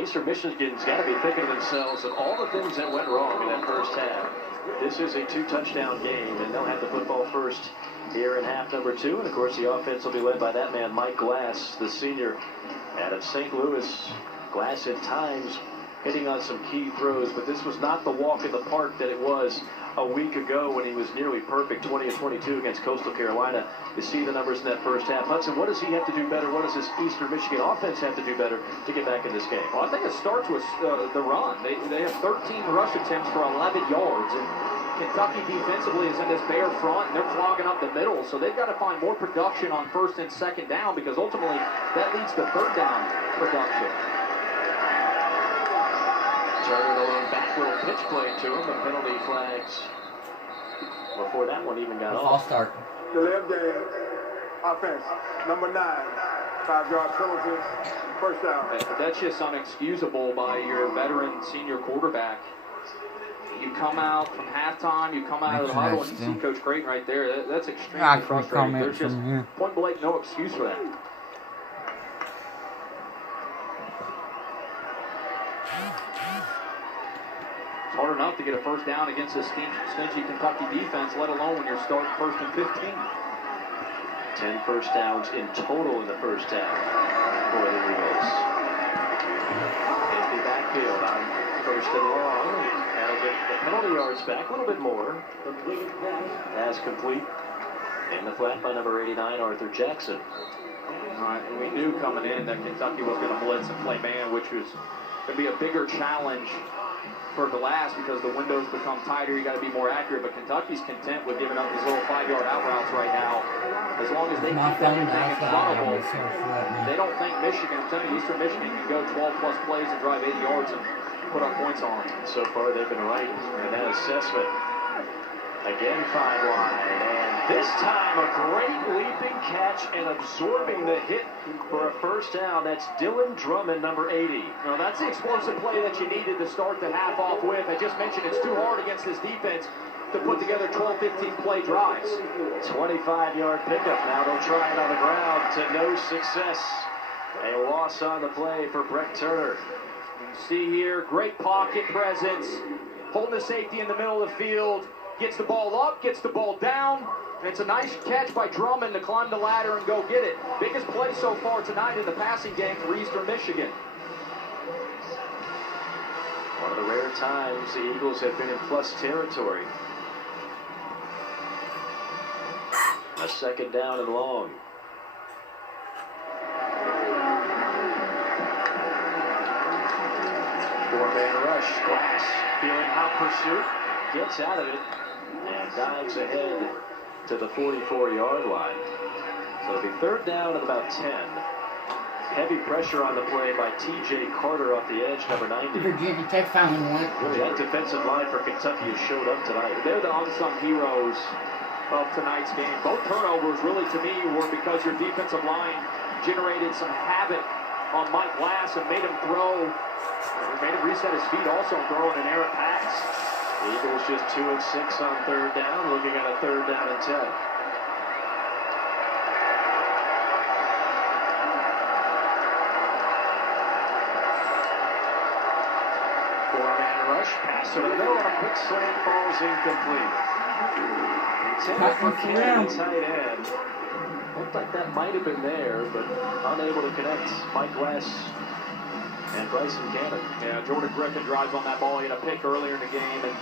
Eastern Michigan's got to be thinking to themselves of all the things that went wrong in that first half. This is a 2-touchdown game, and they'll have the football first here in half number 2. And, of course, the offense will be led by that man, Mike Glass, the senior out of St. Louis. Glass at times hitting on some key throws, but this was not the walk in the park that it was a week ago when he was nearly perfect, 20 of 22 against Coastal Carolina. You see the numbers in that first half. Hudson, what does he have to do better? What does this Eastern Michigan offense have to do better to get back in this game? Well, I think it starts with the run. They have 13 rush attempts for 11 yards, and Kentucky defensively is in this bare front, and they're clogging up the middle, so they've got to find more production on first and second down, because ultimately that leads to third down production. Turner alone back, little pitch play to him, the penalty flags before that one even got off. I'll start. The left game, offense, number 9, 5-yard penalty, first down. That's just unexcusable by your veteran senior quarterback. You come out from halftime, you come out of the huddle, and you see Coach Creighton right there. That's extremely frustrating. There's just point blank no excuse for that. It's hard enough to get a first down against a stingy Kentucky defense, let alone when you're starting first and 15. 10 first downs in total in the first half for the Eagles. Empty backfield on first and long. That'll get the penalty yards back a little bit more. Pass complete. In the flat by number 89, Arthur Jackson. All right, and we knew coming in that Kentucky was going to blitz and play man, which was going to be a bigger challenge for Glass because the windows become tighter. You got to be more accurate, but Kentucky's content with giving up these little 5-yard out routes right now. As long as they keep everything in front of them, they don't think Michigan, I'm telling you, Eastern Michigan can go 12-plus plays and drive 80 yards and put up points on them. So far, they've been right in that assessment. Again, 5 wide, and this time a great leaping catch and absorbing the hit for a first down. That's Dylan Drummond, number 80. Now, that's the explosive play that you needed to start the half off with. I just mentioned it's too hard against this defense to put together 12, 15 play drives. 25-yard pickup. Now they'll try it on the ground to no success. A loss on the play for Brett Turner. You see here, great pocket presence, holding the safety in the middle of the field, gets the ball up, gets the ball down, and it's a nice catch by Drummond to climb the ladder and go get it. Biggest play so far tonight in the passing game for Eastern Michigan. One of the rare times the Eagles have been in plus territory. A second down and long. Four-man rush. Glass feeling hot pursuit. Gets out of it and dives ahead to the 44-yard line. So it'll be third down at about 10. Heavy pressure on the play by T.J. Carter off the edge, number 90. Virginia Tech finally won. Really, that defensive line for Kentucky has showed up tonight. They're the unsung heroes of tonight's game. Both turnovers really, to me, were because your defensive line generated some havoc on Mike Glass and made him throw, made him reset his feet also and throw an errant pass. Eagles just 2 and 6 on third down, looking at a third down and 10. Four-man rush, pass to the middle, and a quick slant falls incomplete. Intended for Kennedy, tight end. Looked like that might have been there, but unable to connect. Mike Glass and Bryson Cannon. Yeah, Jordan Griffin drives on that ball. He had a pick earlier in the game and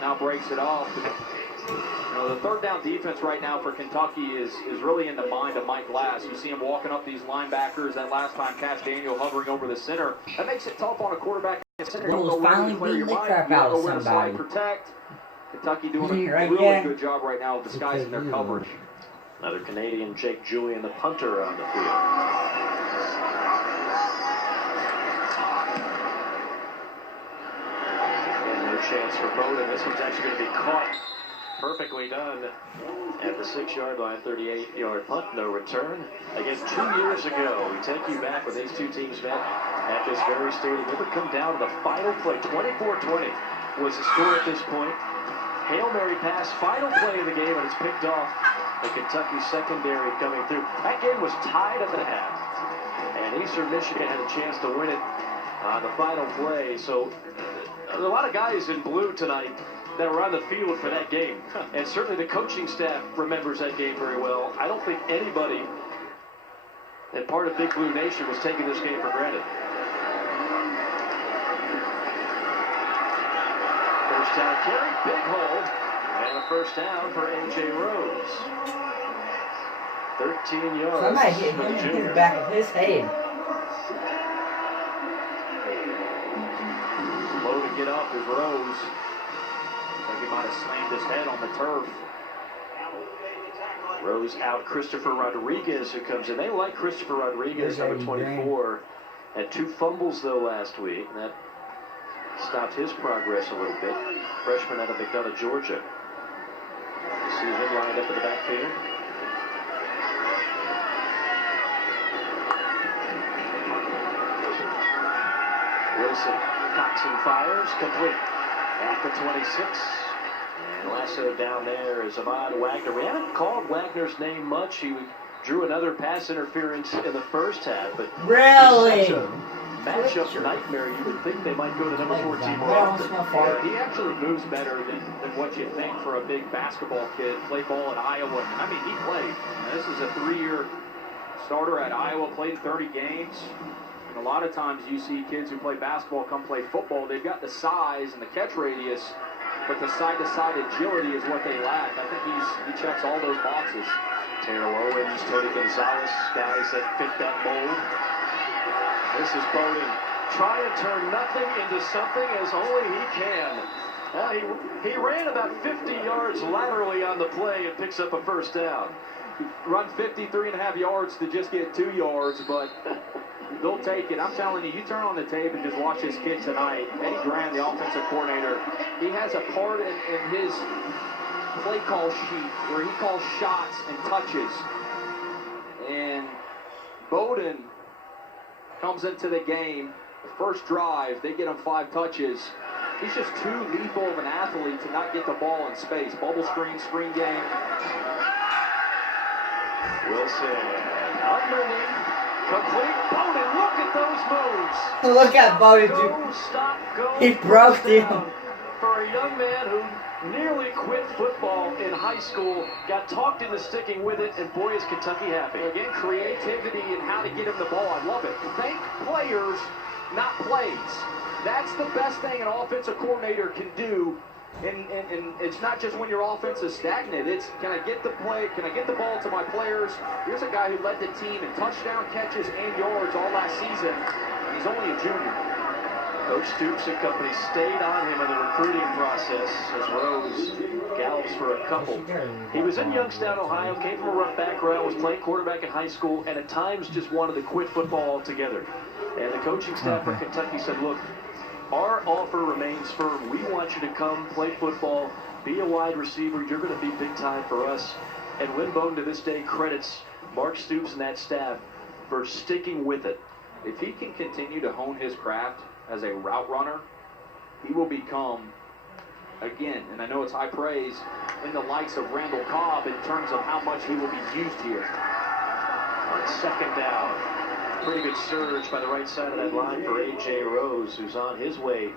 now breaks it off. You know, the third down defense right now for Kentucky is really in the mind of Mike Glass. You see him walking up these linebackers. That last time, Cash Daniel hovering over the center. That makes it tough on a quarterback. You don't know where to clear your mind. You don't know where to slide protect. Kentucky doing a really good job right now of disguising their coverage. Another Canadian, Jake Julian, the punter on the field. Chance for Bowden. This one's actually going to be caught. Perfectly done at the 6-yard line, 38-yard punt, no return. Again, 2 years ago, we take you back when these two teams met at this very stadium. It would come down to the final play. 24-20 was the score at this point. Hail Mary pass, final play of the game, and it's picked off. The Kentucky secondary coming through. That game was tied up at half, and Eastern Michigan had a chance to win it on the final play. So there's a lot of guys in blue tonight that were on the field for that game. And certainly the coaching staff remembers that game very well. I don't think anybody that part of Big Blue Nation was taking this game for granted. First down carry, big hole, and a first down for A.J. Rose. 13 yards. Somebody hit him and hit the back of his head. Low to get up is Rose. Like he might have slammed his head on the turf. Rose out Christopher Rodriguez, who comes in. They like Christopher Rodriguez, number 24. Had 2 fumbles, though, last week. And that stopped his progress a little bit. Freshman out of McDonough, Georgia. You see him lined up in the backfield. Wilson, Coxon fires, complete. At the 26. And Lasso down there is Ahmad Wagner. We haven't called Wagner's name much. He drew another pass interference in the first half, but Really? matchup nightmare. You would think they might go to number 14 more often. He actually moves better than what you think for a big basketball kid. Played ball at Iowa. I mean, he played. This is a 3-year starter at Iowa, played 30 games. And a lot of times you see kids who play basketball come play football. They've got the size and the catch radius, but the side-to-side agility is what they lack. I think he checks all those boxes. Terrell Owens, Tony Gonzalez, guys that fit that mold. This is Bowden trying to turn nothing into something as only he can. He ran about 50 yards laterally on the play and picks up a first down. Run 53.5 yards to just get 2 yards, but they'll take it. I'm telling you, you turn on the tape and just watch this kid tonight. Eddie Graham, the offensive coordinator, he has a part in his play call sheet where he calls shots and touches. And Bowden comes into the game, the first drive, they get him 5 touches. He's just too lethal of an athlete to not get the ball in space. Bubble screen, screen game. Wilson, underneath, complete. Bowden, look at those moves. Look at Bowden. Go, stop, go. He broke him. For a young man who nearly quit football in high school, got talked into sticking with it, and boy is Kentucky happy. Again, creativity and how to get him the ball. I love it. Think players, not plays. That's the best thing an offensive coordinator can do. And it's not just when your offense is stagnant. It's, can I get the play? Can I get the ball to my players? Here's a guy who led the team in touchdown catches and yards all last season. And he's only a junior. Coach Stoops and company stayed on him in the recruiting process as Rose gallops for a couple. He was in Youngstown, Ohio, came from a rough background, was playing quarterback in high school, and at times just wanted to quit football altogether. And the coaching staff for Kentucky said, look, our offer remains firm. We want you to come play football, be a wide receiver. You're going to be big time for us. And Lynn Bowden to this day credits Mark Stoops and that staff for sticking with it. If he can continue to hone his craft as a route runner, he will become, again, and I know it's high praise, in the likes of Randall Cobb in terms of how much he will be used here. On second down, pretty good surge by the right side of that line for A.J. Rose, who's on his way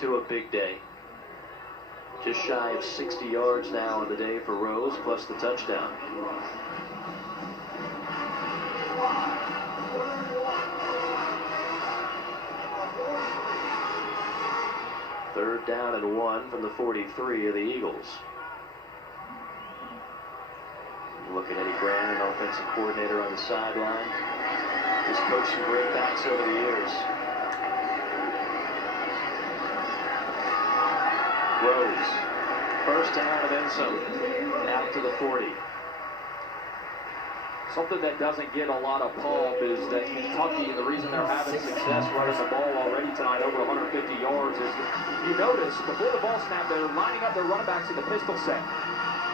to a big day. Just shy of 60 yards now on the day for Rose, plus the touchdown. Third down and 1 from the 43 of the Eagles. Look at Eddie Graham, an offensive coordinator on the sideline. He's coached some great backs over the years. Rose, first down and then some. Out to the 40. Something that doesn't get a lot of pub is that Kentucky, and the reason they're having success running the ball already tonight, over 150 yards, is you notice before the ball snap, they're lining up their running backs in the pistol set.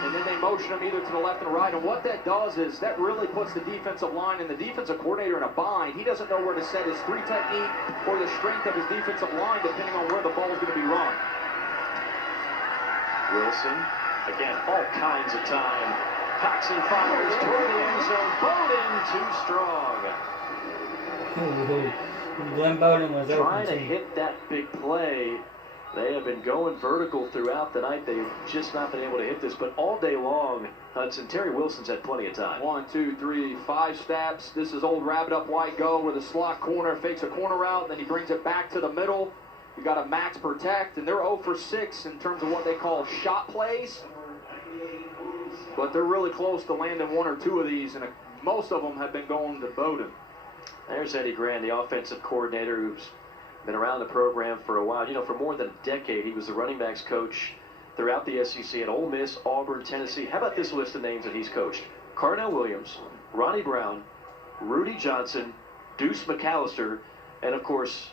And then they motion them either to the left and right. And what that does is that really puts the defensive line and the defensive coordinator in a bind. He doesn't know where to set his 3 technique or the strength of his defensive line depending on where the ball is going to be run. Wilson, again, all kinds of time. Coxon fires toward the end zone. Bowden too strong. Glenn Bowden was trying to open. hit that big play. They have been going vertical throughout the night. They've just not been able to hit this, but all day long, Hudson, Terry Wilson's had plenty of time. 1, 2, 3, 5 steps. This is old rabbit up wide go where the slot corner fakes a corner route, and then he brings it back to the middle. You got a max protect, and they're 0 for 6 in terms of what they call shot plays. But they're really close to landing 1 or 2 of these, and most of them have been going to Bowden. There's Eddie Grand, the offensive coordinator, who's been around the program for a while. You know, for more than a decade, he was the running backs coach throughout the SEC at Ole Miss, Auburn, Tennessee. How about this list of names that he's coached? Carnell Williams, Ronnie Brown, Rudy Johnson, Deuce McAllister, and of course,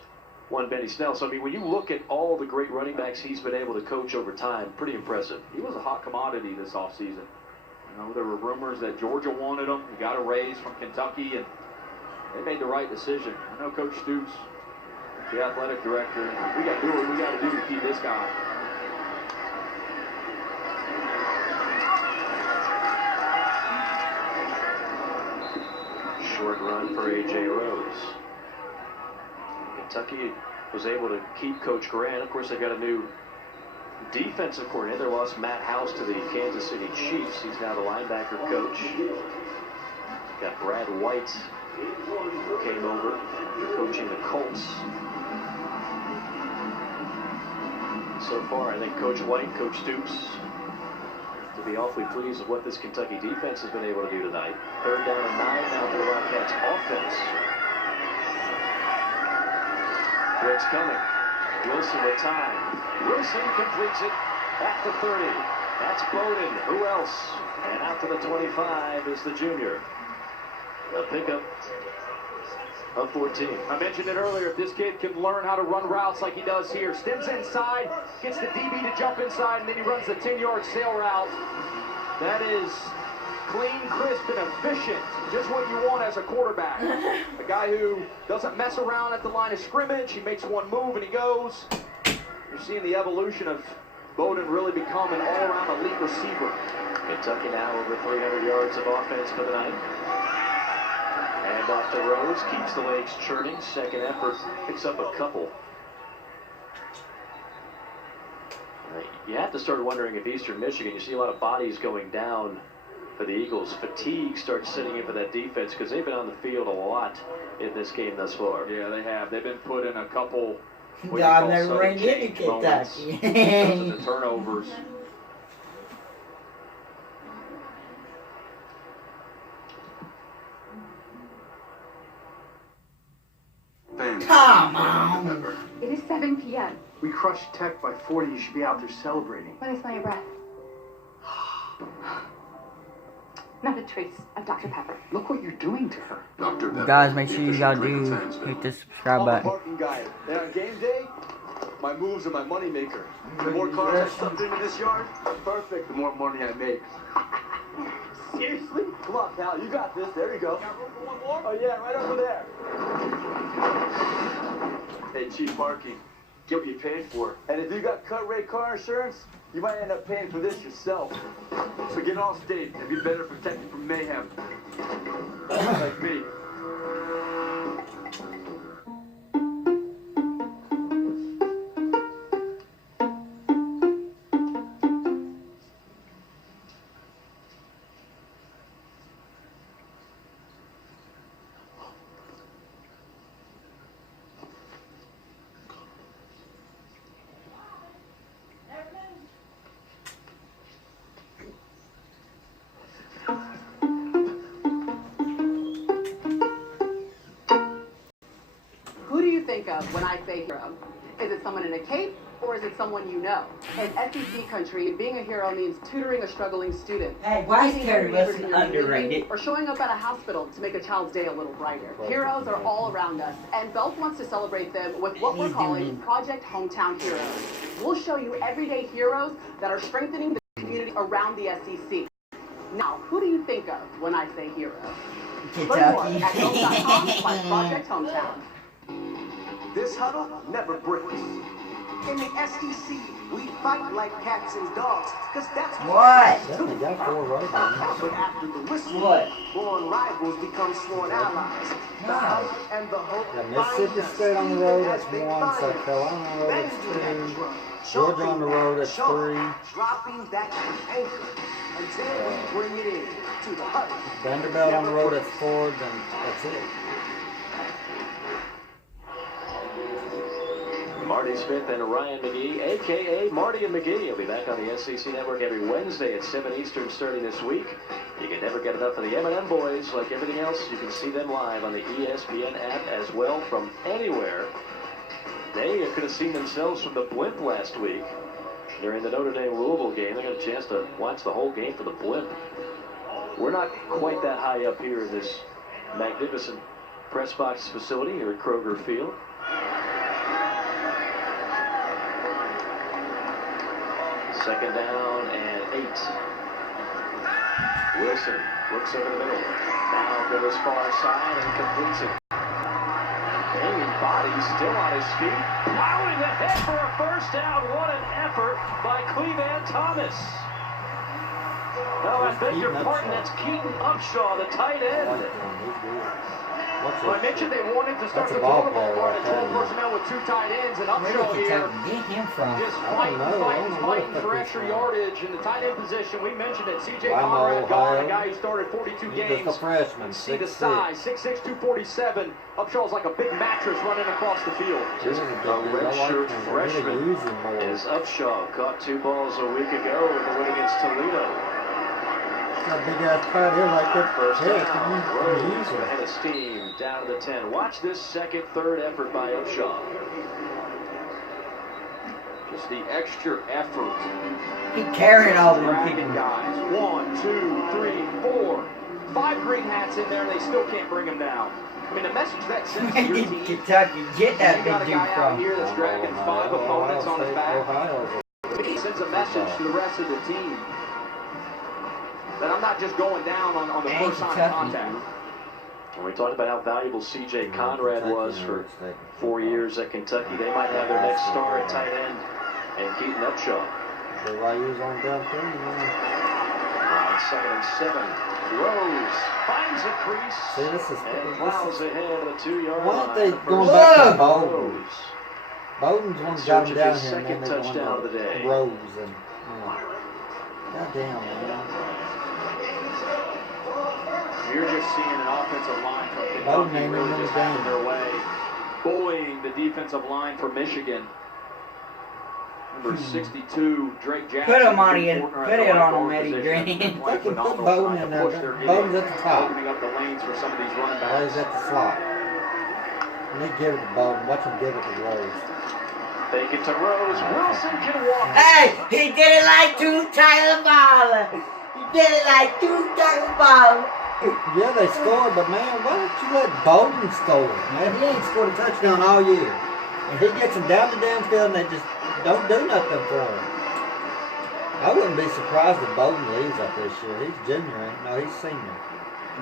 one Benny Snell. So, I mean, when you look at all the great running backs he's been able to coach over time, pretty impressive. He was a hot commodity this offseason. You know, there were rumors that Georgia wanted him. He got a raise from Kentucky, and they made the right decision. I know Coach Stoops, the athletic director, we got to do what we got to do to keep this guy. Short run for A.J. Rose. Kentucky was able to keep Coach Grant. Of course, they've got a new defensive coordinator. They lost Matt House to the Kansas City Chiefs. He's now the linebacker coach. Got Brad White, who came over, coaching the Colts. So far, I think Coach White, Coach Stoops, to be awfully pleased with what this Kentucky defense has been able to do tonight. 3rd down and 9 now for the Wildcats offense. Blitz coming. Wilson with time. Wilson completes it at the 30. That's Bowden. Who else? And out to the 25 is the junior. A pickup of 14. I mentioned it earlier, if this kid can learn how to run routes like he does here, stems inside, gets the DB to jump inside, and then he runs the 10-yard sail route. That is clean, crisp, and efficient. Just what you want as a quarterback. A guy who doesn't mess around at the line of scrimmage. He makes one move and he goes. You're seeing the evolution of Bowden really become an all-around elite receiver. Kentucky now over 300 yards of offense for the night. And off to Rose, keeps the legs churning. Second effort, picks up a couple. You have to start wondering if Eastern Michigan, you see a lot of bodies going down for the Eagles. Fatigue starts sitting in for that defense because they've been on the field a lot in this game thus far. Yeah, they have. They've been put in a couple God never ran into Kentucky. because of the turnovers. Come on. It is 7 p.m. We crushed Tech by 40. You should be out there celebrating. Let me smell your breath. Not a trace of Dr. Pepper. Look what you're doing to her. Dr. Pepper. Guys, make sure you gotta hit the subscribe I'm a button. parking guy, and on game day, my moves are my money maker. The more cars I stuff into this yard, perfect. The more money I make. Seriously? Come on, pal, you got this. There you go. Got room for one more? Oh yeah, right over there. Hey, cheap parking. Get what you paid for. And if you got cut rate car insurance, you might end up paying for this yourself. So get all state and be better protected from mayhem. Like me. Who do you think of when I say hero? Is it someone in a cape, or is it someone you know? In SEC country, being a hero means tutoring a struggling student, Hey, why is feeding Terry neighbors Wilson in your community, underrated? or showing up at a hospital to make a child's day a little brighter. Heroes are all around us, and Belk wants to celebrate them with what we're He's calling doing- Project Hometown Heroes. We'll show you everyday heroes that are strengthening the community around the SEC. Now, who do you think of when I say hero? Learn more Kentucky. at Belk.com/Project Hometown. This huddle never breaks. In the SEC, we fight like cats and dogs, because that's What? Definitely got 4 right now. But after the whistle, What? born rivals become sworn allies. The hype and the hope Got Mississippi State on the road, that's 1. South Carolina on the road, that's 2. Georgia on the road, that's 3. Dropping that anchor until we bring it in to the hut. Vanderbilt on the road, that's 4. Then that's it. Marty Smith and Ryan McGee, a.k.a. Marty and McGee, will be back on the SEC Network every Wednesday at 7 Eastern starting this week. You can never get enough of the M&M boys. Like everything else, you can see them live on the ESPN app as well from anywhere. They could have seen themselves from the blimp last week during the Notre Dame-Louisville game. They got a chance to watch the whole game for the blimp. We're not quite that high up here in this magnificent press box facility here at Kroger Field. Second down and 8. Wilson looks over the middle. Now goes far side and completes it. Hanging body still on his feet. Plowing ahead for a first down. What an effort by Cleveland Thomas. No, I beg your pardon. That's Keaton Upshaw, the tight end. Well, I mentioned they wanted to start the total part at 12 personnel with 2 tight ends, and Upshaw here Get him from? I just don't fighting know for if extra he's yardage in the tight end position. We mentioned that C.J. Limo, Conrad gone, a Ohio. guy who started 42 He's games. just a freshman. See the 6'6". size, 6'6", 247. Upshaw's like a big mattress running across the field. Just a redshirt freshman is Upshaw. Caught 2 balls a week ago in the win against Toledo. Got a big ass tight end like that. First Yeah, down. can you Rose use it? ahead of steam down to the 10. Watch this second, third effort by Upshaw. Just the extra effort. He carrying all them Dragging people. guys. 1, 2, 3, 4. 5 green hats in there, and they still can't bring him down. I mean, the message that sends to Where your did team. Kentucky get that You got a big dude guy out from? here that's dragging 5 opponents on his back. Ohio's He sends a message to the rest of the team that I'm not just going down on the And first time Kentucky. contact. And we talked about how valuable C.J. Conrad was for 4 years at Kentucky. They might have their next star at tight end and Keaton Upshaw. BYU's on down 3, man. On 2nd and 7, Rose finds a crease See, this is and plows ahead of the 2-yard Why line. aren't they The going first back to down, Bowden? Rose. Bowden's one got Searching him down for his here, and then second they touchdown won of the day. Rose and goddamn, man. You're just seeing an offensive line from Bowden Kentucky ain't really in the just having game. their way, bullying the defensive line for Michigan. Number 62, Drake Jackson. Put him on Jim it. Fortner at Put the it right on guard him, Eddie position. Green. Playing They can put phenomenal Bowden tonight in to there. push their game, Bowden's at the top. opening up the lanes for some of these running Plays backs. at the slot. And they give it to Bowden. Watch him give it to Rose. Fake it to Rose. Wilson can walk. Hey, he did it like 2 Tyler Ball. He did it like 2 Tyler Ball. Yeah, they scored, but man, why don't you let Bowden score? Man, he ain't scored a touchdown all year. And he gets them down the downfield and they just don't do nothing for him. I wouldn't be surprised if Bowden leaves up this year. He's junior, ain't? No, he's senior.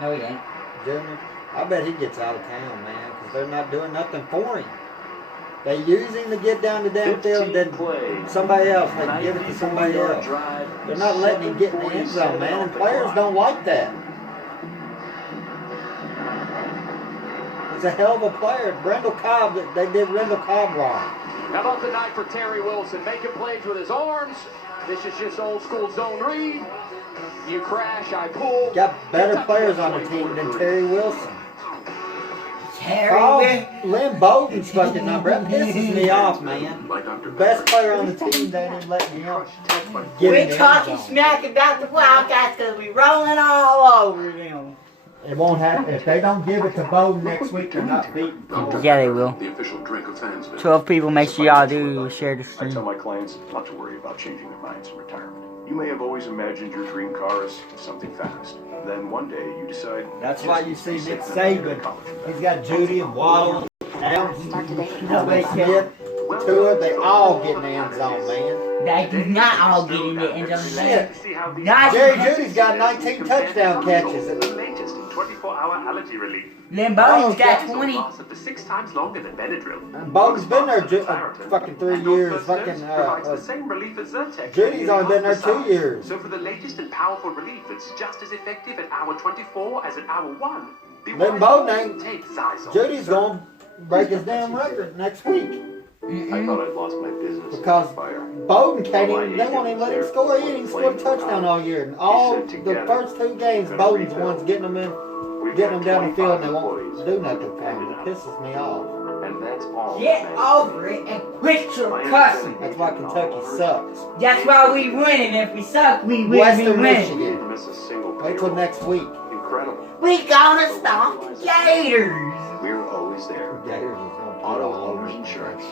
No, he ain't. Junior. I bet he gets out of town, man, because they're not doing nothing for him. They use him to get down the downfield, and then somebody else, they can give it to somebody else. They're not letting him get in the end zone, man, and players don't like that. He's a hell of a player. Brendel Cobb, they did Brendel Cobb wrong. How about the night for Terry Wilson? Making plays with his arms. This is just old school zone read. You crash, I pull. Got better players on the team than Terry Wilson. Call Lynn Bowden's fucking number. That pisses me off, man. The best player on the team, they didn't let me out. We're talking smack about the Wildcats because we rolling all over them. It won't happen. If they don't give it to Bowden next week, they're not beating. Yeah, they will. The official drink of Fansville. 12 people, make sure y'all do share the I stream. tell my clients not to worry about changing their minds in retirement. You may have always imagined your dream car as something fast. Then one day you decide. That's why you see Nick Saban. He's got Judy and Waddle, Adams, Nobody Smith, Tua. They all get in the end zone, man. They do not all get in the end zone. Shit. Not Jerry Judy's got 19 touchdown catches. The latest in 24-hour 24-hour allergy relief. Then Bowden's got Also 20. lasts up to 6 times longer than Benadryl. And Bowden's been there Claritin. fucking 3 And North years. First Fucking, Dose provides the same relief as Zyrtec. Judy's only been there 2 years. So for the latest and powerful relief that's just as effective at hour 24 as at hour 1, Then Bowden ain't. take Zyzol. Judy's going to break his damn record next week. I thought I'd lost my business Because in the fire. Bowden can't even, they won't even let him score. He didn't score a touchdown all year. And all the first 2 games, Bowden's the ones getting them down the field, and they won't do nothing for him. It pisses me off. And that's all. Get over it and quit your cussing. That's why Kentucky sucks. That's why we winning. If we suck, we win. Western we win. Michigan. Miss a single Wait till next week. Incredible. We gonna stop the Gators. We're always there. Gators is gonna Auto owners insurance.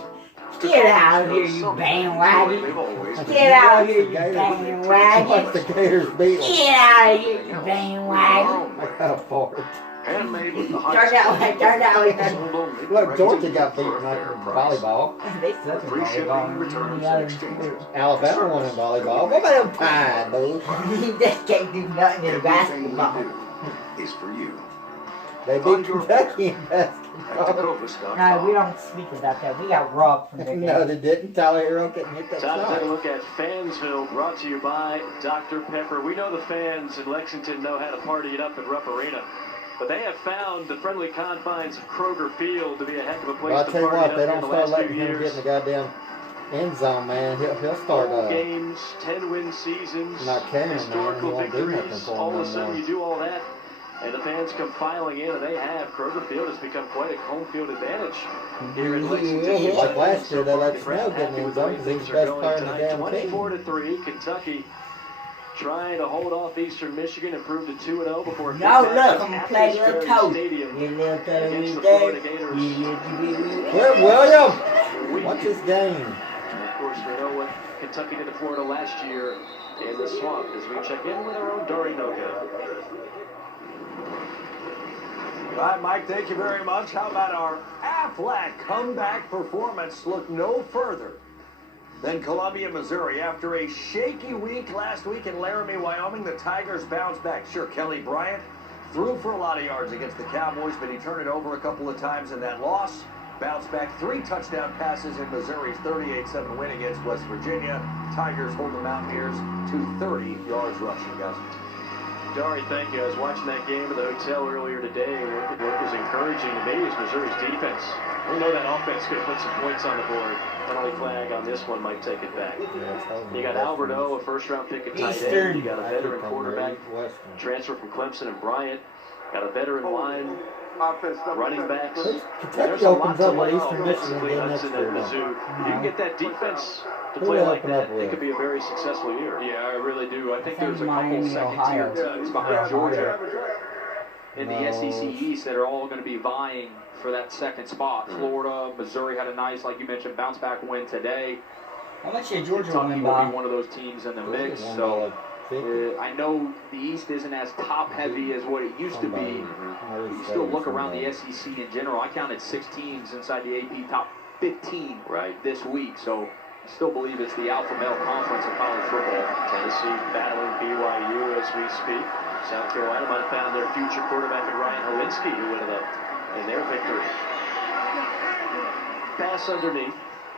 Get out of here, you bandwagon. They've always been. Get out of here, you Watch bandwagon. the Gators beat them. Get out of here, you bandwagon. I got a fart. Handmade with the Turn that way, turn that way. Look, Georgia got beaten up in volleyball. They suck in Free shipping, volleyball. returns, and exchanges. Alabama won in volleyball. What about them Pine, dude? You just can't do nothing in Everything we basketball. do is for you. They beat Kentucky in basketball. No, we don't speak about that. We got robbed from their No, game. they didn't. Tyler Hero couldn't hit that Time to take a shot. look at Fansville, brought to you by Dr. Pepper. We know the fans in Lexington know how to party it up at Rupp Arena, but they have found the friendly confines of Kroger Field to be a heck of a place Well, I'll to tell you party what, up they in don't the start last letting few him get years. in the goddamn end zone, man. He'll start 12 games, 10-win seasons, not caring, man. He historical won't do nothing victories. for him All of no a sudden, more. you do all that, and the fans come filing in, and they have. Kroger Field has become quite a home field advantage here in Lexington. Like last year, they let The Snell crowd get in happy the with end the way zone because he was things the are best going player in the tonight. damn team. 24-3, Kentucky trying to hold off Eastern Michigan, improved to 2-0 before. No, look, back I'm at playing Asbury little toe. Stadium You little toe against the there. Florida Gators. Where William? Watch this game. And of course, we know what Kentucky did to Florida last year in the swamp as we check in with our own Dory Noga. All right, Mike, thank you very much. How about our Aflac comeback performance? Look no further than Columbia, Missouri. After a shaky week last week in Laramie, Wyoming, the Tigers bounced back. Sure, Kelly Bryant threw for a lot of yards against the Cowboys, but he turned it over a couple of times in that loss. Bounced back 3 touchdown passes in Missouri's 38-7 win against West Virginia. Tigers hold the Mountaineers to 30 yards rushing, guys. Dory, thank you. I was watching that game at the hotel earlier today, and what was encouraging to me is Missouri's defense. We know that offense could put some points on the board. Penalty flag on this one might take it back. You got Albert O, a first-round pick at tight end. You got a veteran quarterback, transfer from Clemson, and Bryant. Got a veteran line, running backs. There's a lot opens to up like with Eastern Michigan offensively, again Hudson next year, and though. Mizzou. If you can get that defense to Who play they like open that, up it with? could be a very successful year. Yeah, I really do. I think there's a couple Miami, second-tier Ohio. teams behind Georgia in the No. SEC East that are all going to be vying for that second spot. Florida, Missouri had a nice, like you mentioned, bounce-back win today. How much did Georgia Kentucky win will by? be one of those teams in the Georgia mix. won So by like 50. I know the East isn't as top-heavy as what it used to be. You still look around the SEC in general. I counted 6 teams inside the AP top 15 this week. So I still believe it's the alpha male conference of college football. Tennessee battling BYU as we speak. South Carolina might have found their future quarterback in Ryan Holinsky, who ended up in their victory. Pass underneath.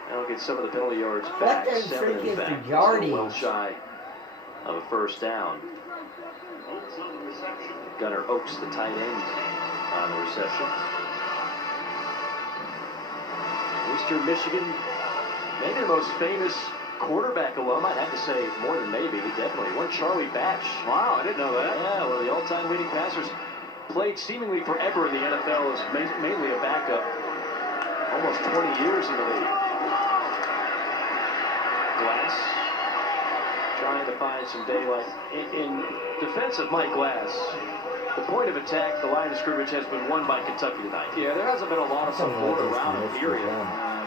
That'll get some of the penalty yards back. the 7 freak in is the fact. yardage? Still well shy of a first down. Gunnar Oaks, the tight end, on the reception. Eastern Michigan, maybe the most famous quarterback alum, I'd have to say more than maybe, definitely. One Charlie Batch. Wow, I didn't know that. Yeah, one of the all-time leading passers. Played seemingly forever in the NFL as mainly a backup. Almost 20 years in the league. Glass trying to find some daylight. In defense of Mike Glass, the point of attack, the line of scrimmage, has been won by Kentucky tonight. Yeah, there hasn't been a lot of support around him, period.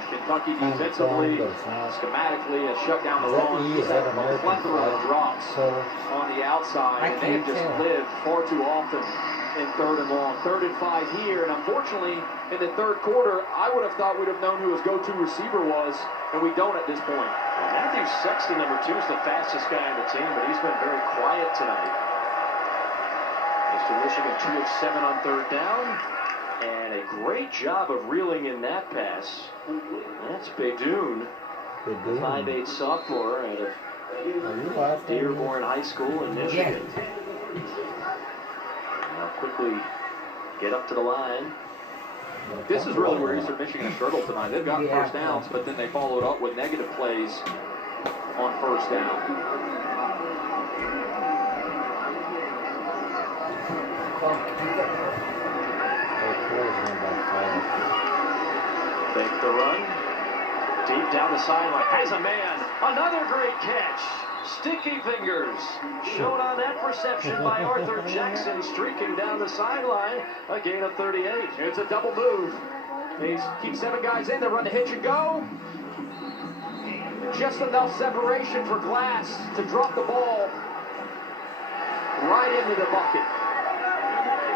Kentucky defensively, schematically, has shut down the run. He's had a plethora of drops on the outside, and they have just lived far too often in 3rd and long. 3rd and 5 here, and unfortunately, in the 3rd quarter, I would have thought we'd have known who his go-to receiver was, and we don't at this point. Well, Matthew Sexton, number 2, is the fastest guy on the team, but he's been very quiet tonight. Eastern Michigan 2 of 7 on third down. And a great job of reeling in that pass. That's Beydoun, 5'8" sophomore out of Dearborn High School in Michigan. Now quickly get up to the line. This is really where Eastern Michigan struggled tonight. They've gotten first downs, but then they followed up with negative plays on first down. Fake the run. Deep down the sideline. Has a man. Another great catch. Sticky fingers. Shown on that reception by Arthur Jackson, streaking down the sideline. A gain of 38. It's a double move. They keep 7 guys in. They run the hitch and go. Just enough separation for Glass to drop the ball right into the bucket.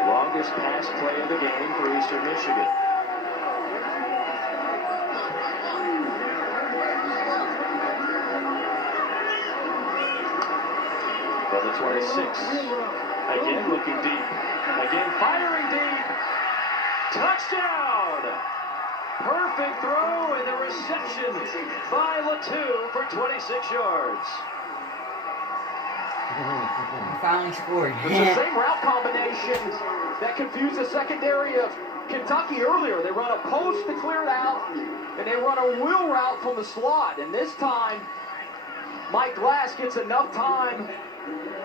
Longest pass play of the game for Eastern Michigan. From the 26. Again looking deep. Again firing deep. Touchdown! Perfect throw and the reception by Latu for 26 yards. Finally scored. It's the same route combination that confused the secondary of Kentucky earlier. They run a post to clear it out, and they run a wheel route from the slot. And this time, Mike Glass gets enough time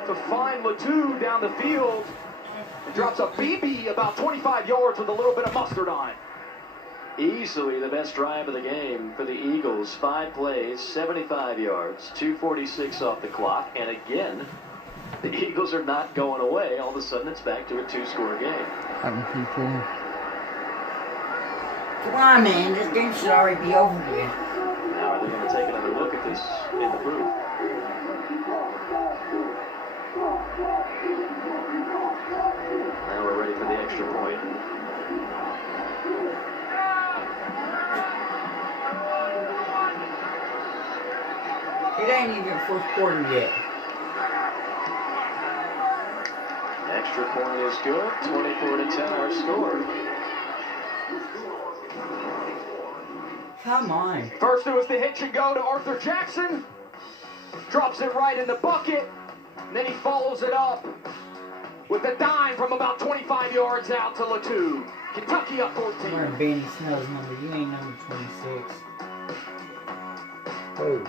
to find Latu down the field and drops a BB about 25 yards with a little bit of mustard on it. Easily the best drive of the game for the Eagles. 5 plays, 75 yards, 2:46 off the clock. And again, the Eagles are not going away. All of a sudden, it's back to a 2-score game. Come on, man. This game should already be over with. Now are they going to take another look at this in the booth? Now we're ready for the extra point. It ain't even first quarter yet. Extra point is good. 24-10 our score. Come on. First it was the hitch and go to Arthur Jackson. Drops it right in the bucket. And then he follows it up with a dime from about 25 yards out to Latu. Kentucky up 14. Wearing Benny Snell's number. You ain't number 26. Who?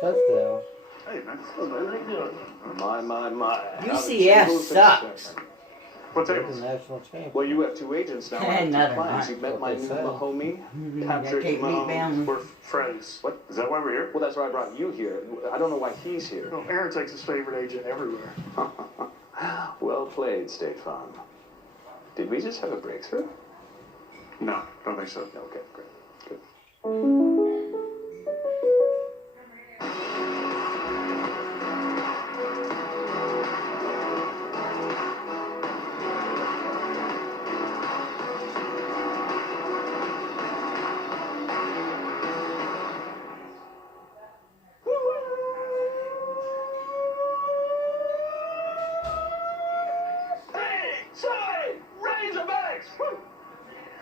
Touchdown. Hey, man. How you doing? My. UCF sucks. What's They're that? the national champion. Well, you have 2 agents now. I have 2 Another clients. one. You met my What new they say. homie, Patrick Kate Meatbound. We're friends. What? Is that why we're here? Well, that's why I brought you here. I don't know why he's here. No, Aaron takes his favorite agent everywhere. Well played, State Farm. Did we just have a breakthrough? No, don't think so. Okay, great. Good.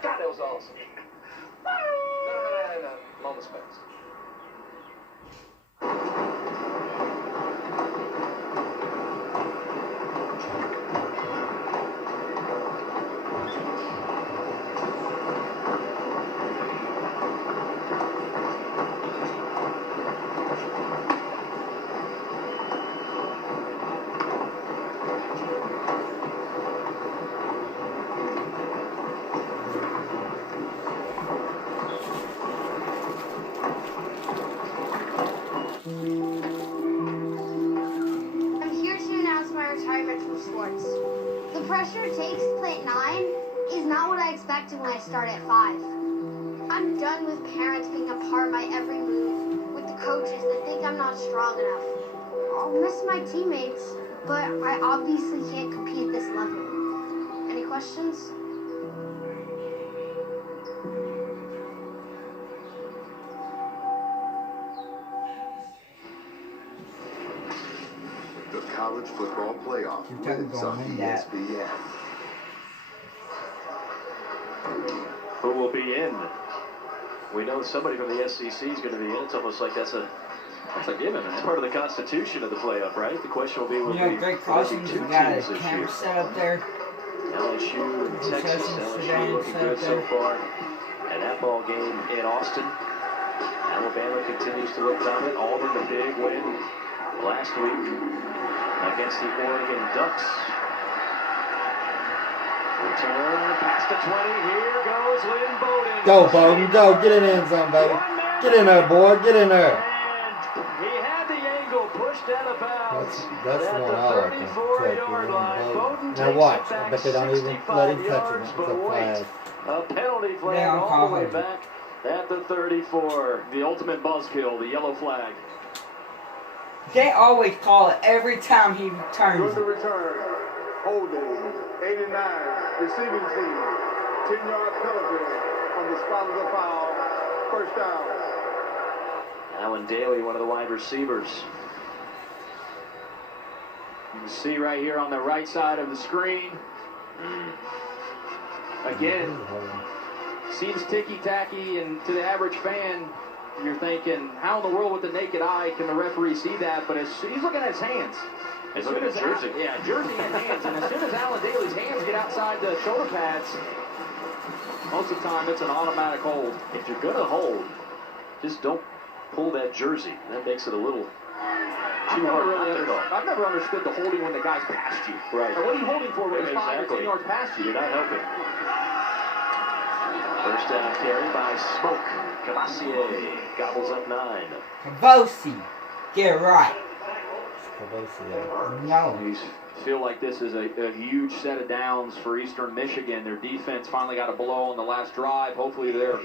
God, that was awesome. No. Moment space. I'm here to announce my retirement from sports. The pressure it takes to play at 9 is not what I expected when I started at 5. I'm done with parents being a part of my every move, with the coaches that think I'm not strong enough. I'll miss my teammates, but I obviously can't compete at this level. Any questions? college football playoff. It's on ESPN. Who will be in? We know somebody from the SEC is going to be in. It's almost like that's a given. It's part of the constitution of the playoff, right? The question will be, will Greg Crossings got a camera set up there. LSU and Texas. LSU looking good so far. And that ball game in Austin. Alabama continues to look dominant. Auburn, the big win last week against the Oregon Ducks. Return past the 20. Here goes Lynn Bowden. Go, Bowden. Go. Get in the end zone, baby. Get in there, boy. Get in there. And he had the angle pushed out of bounds. That's the one I like. 34-yard line. Bowden Now watch. I bet they don't even let him touch him. It's a flag. A penalty flag all the way back at the 34. The ultimate buzzkill, the yellow flag. They always call it every time he turns. Good to return. Holding. 89. Receiving team. 10-yard penalty on the spot of the foul. First down. Alan Daly, one of the wide receivers. You can see right here on the right side of the screen. Again, seems ticky-tacky, and to the average fan, you're thinking, how in the world with the naked eye can the referee see that? But he's looking at his hands. As soon as jersey. Jersey and hands. And as soon as Alan Daly's hands get outside the shoulder pads, most of the time it's an automatic hold. If you're going to hold, just don't pull that jersey. That makes it a little too hard. I've never understood the holding when the guy's past you. Right. Or what are you holding for when he's 5 or 10 yards past you? You're not helping. First down carry by Smoke. Cavassier gobbles up 9. Cavosi, get right. No. You feel like this is a huge set of downs for Eastern Michigan. Their defense finally got a blow on the last drive. Hopefully they're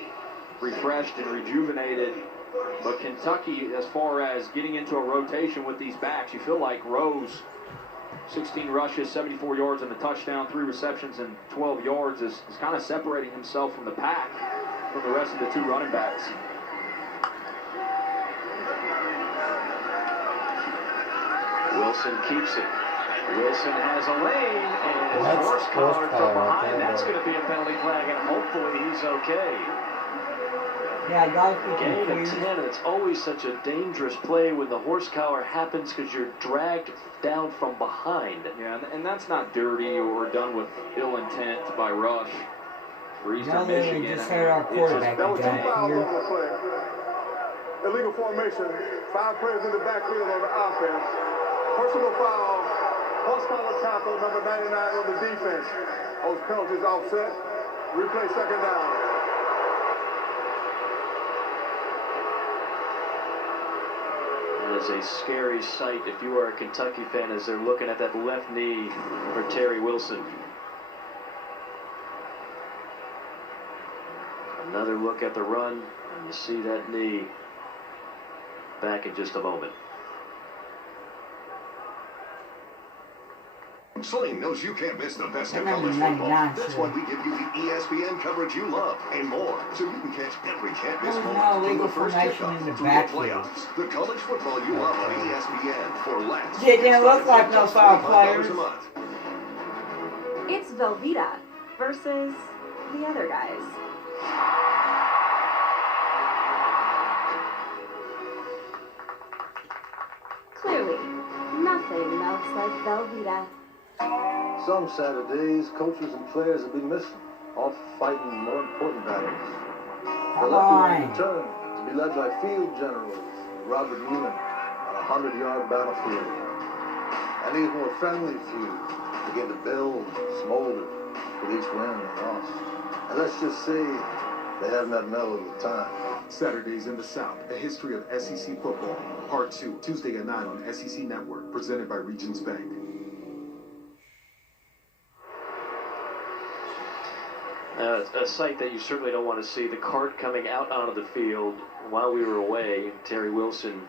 refreshed and rejuvenated. But Kentucky, as far as getting into a rotation with these backs, you feel like Rose, 16 rushes, 74 yards and a touchdown, 3 receptions and 12 yards, is kind of separating himself from the pack from the rest of the 2 running backs. Wilson keeps it. Wilson has a lane, and his horse collar from behind. That's going to be a penalty flag, and hopefully he's okay. Yeah, Gain of 10, and it's always such a dangerous play when the horse collar happens because you're dragged down from behind. Yeah, and that's not dirty or done with ill intent by Rush for Eastern Michigan. Just heard our quarterback. That was 2 fouls on the play. Illegal formation. 5 players in the backfield on the offense. Personal foul. Horse collar tackle, number 99 on the defense. Those penalties offset. Replay second down. It is a scary sight if you are a Kentucky fan as they're looking at that left knee for Terry Wilson. Another look at the run, and you see that knee back in just a moment. Sling knows you can't miss the best of college football. That's why we give you the ESPN coverage you love and more, so you can catch every can't-miss moment from the first kickoff through the playoffs. The college football you love on ESPN for less. It didn't look like no foul players. $25 a month. It's Velveeta versus the other guys. Clearly, nothing melts like Velveeta. Some Saturdays, coaches and players have been missing, off fighting more important battles. They're lucky in return to be led by field generals Robert Newman on a 100-yard battlefield. And these more friendly feuds begin to build and smolder with each win and loss. And let's just say they haven't had mellow with time. Saturdays in the South, a history of SEC football, Part 2, Tuesday at 9 on SEC Network, presented by Regions Bank. A sight that you certainly don't want to see. The cart coming out onto the field while we were away. Terry Wilson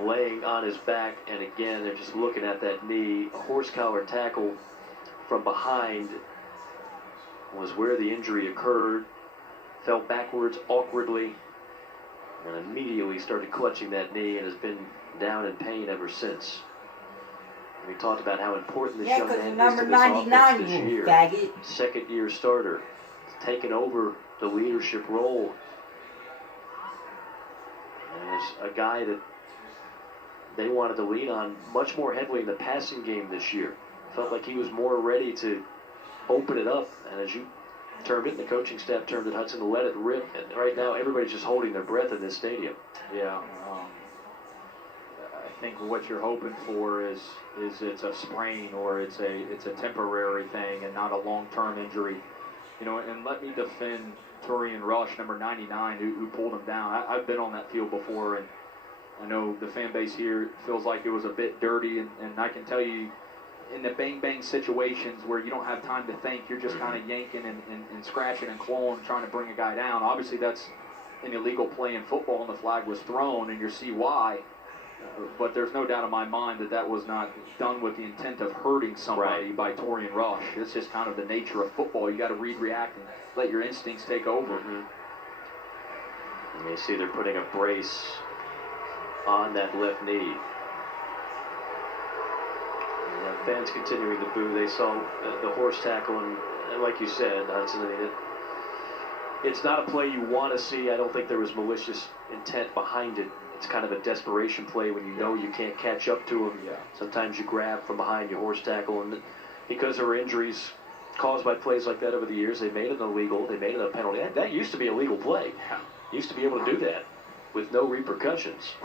laying on his back, and again, they're just looking at that knee. A horse collar tackle from behind was where the injury occurred. Fell backwards awkwardly, and immediately started clutching that knee and has been down in pain ever since. We talked about how important this Yeah, young 'cause man the is to number this offense 99, this you year. faggot. Second-year starter, taking over the leadership role. And as a guy that they wanted to lean on much more heavily in the passing game this year. Felt like he was more ready to open it up. And as you termed it, and the coaching staff termed it, Hudson, to let it rip. And right now, everybody's just holding their breath in this stadium. Yeah. I think what you're hoping for is it's a sprain or it's a temporary thing and not a long-term injury. You know, and let me defend Torian Rush, number 99, who pulled him down. I've been on that field before, and I know the fan base here feels like it was a bit dirty, and I can tell you, in the bang-bang situations where you don't have time to think, you're just kind of yanking and scratching and clawing, trying to bring a guy down. Obviously, that's an illegal play in football, and the flag was thrown, and you see why. But there's no doubt in my mind that that was not done with the intent of hurting somebody by Torian Rush. It's just kind of the nature of football. You got to read, react, and let your instincts take over. And you see they're putting a brace on that left knee. And fans continuing to boo. They saw the horse tackle, and like you said, Hudson, I mean, it's not a play you want to see. I don't think there was malicious intent behind it. It's kind of a desperation play when you know you can't catch up to him. Yeah. Sometimes you grab from behind your horse tackle, and because there were injuries caused by plays like that over the years, they made it illegal. They made it a penalty. That used to be a legal play. Used to be able to do that with no repercussions.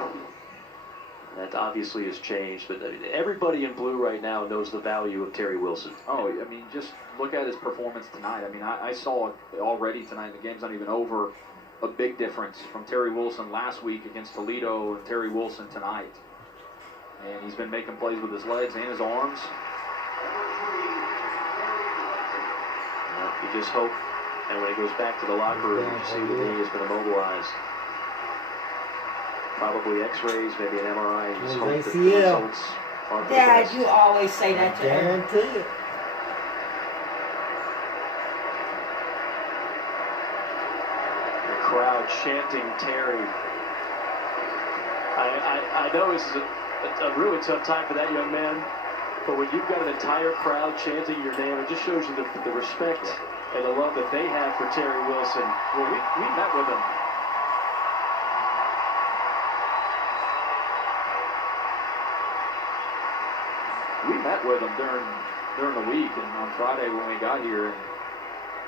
That obviously has changed, but everybody in blue right now knows the value of Terry Wilson. Oh, I mean, just look at his performance tonight. I mean, I saw it already tonight. The game's not even over. A big difference from Terry Wilson last week against Toledo and Terry Wilson tonight. And he's been making plays with his legs and his arms. You just hope, and when he goes back to the locker room, you see the knee has been immobilized. Probably x-rays, maybe an MRI. You just hope that the results aren't the Dad, best. you always say that to him. Guarantee it. The crowd chanting Terry. I know this is a really tough time for that young man, but when you've got an entire crowd chanting your name, it just shows you the respect and the love that they have for Terry Wilson. Well, we met with him. We met with him during the week and on Friday when we got here. And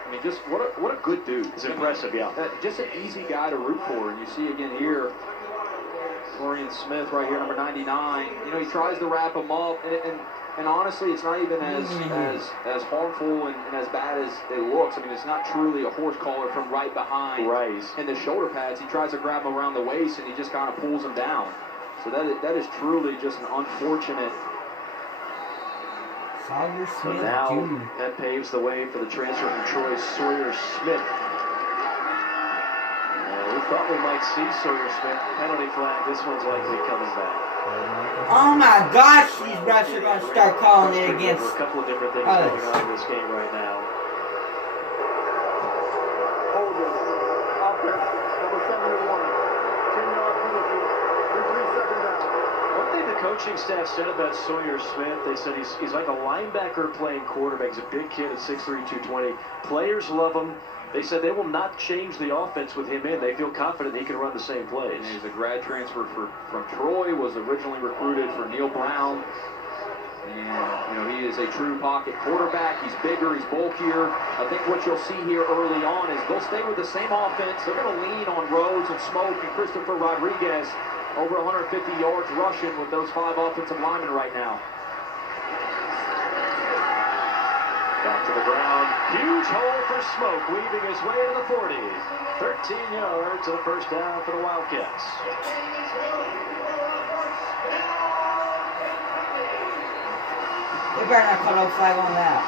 I mean, just what a good dude. It's impressive, yeah. Just an easy guy to root for. And you see again here, Florian Smith right here, number 99. You know, he tries to wrap him up, and honestly, it's not even as harmful and as bad as it looks. I mean, it's not truly a horse collar from right behind. Right. In the shoulder pads, he tries to grab him around the waist, and he just kind of pulls him down. So that is truly just an unfortunate. Sawyer So Smith now Jr. that paves the way for the transfer from Troy, Sawyer Smith. And we thought we might see Sawyer Smith. Penalty flag. This one's likely coming back. Oh my gosh, these refs are going to start calling it against There are a couple of different things us. going on in this game right now. Holding. Offense, number 71. 10-yard penalty. 3 seconds out. One thing the coaching staff said about Sawyer Smith, they said he's like a linebacker playing quarterback. He's a big kid at 6'3", 220. Players love him. They said they will not change the offense with him in. They feel confident he can run the same plays. And he's a grad transfer from Troy, was originally recruited for Neil Brown. And, you know, he is a true pocket quarterback. He's bigger, he's bulkier. I think what you'll see here early on is they'll stay with the same offense. They're going to lean on Rhodes and Smoke and Christopher Rodriguez. Over 150 yards rushing with those 5 offensive linemen right now. Back to the ground. Huge hole for Smoke, weaving his way to the 40. 13 yards and a first down for the Wildcats. They better not call no flag on that.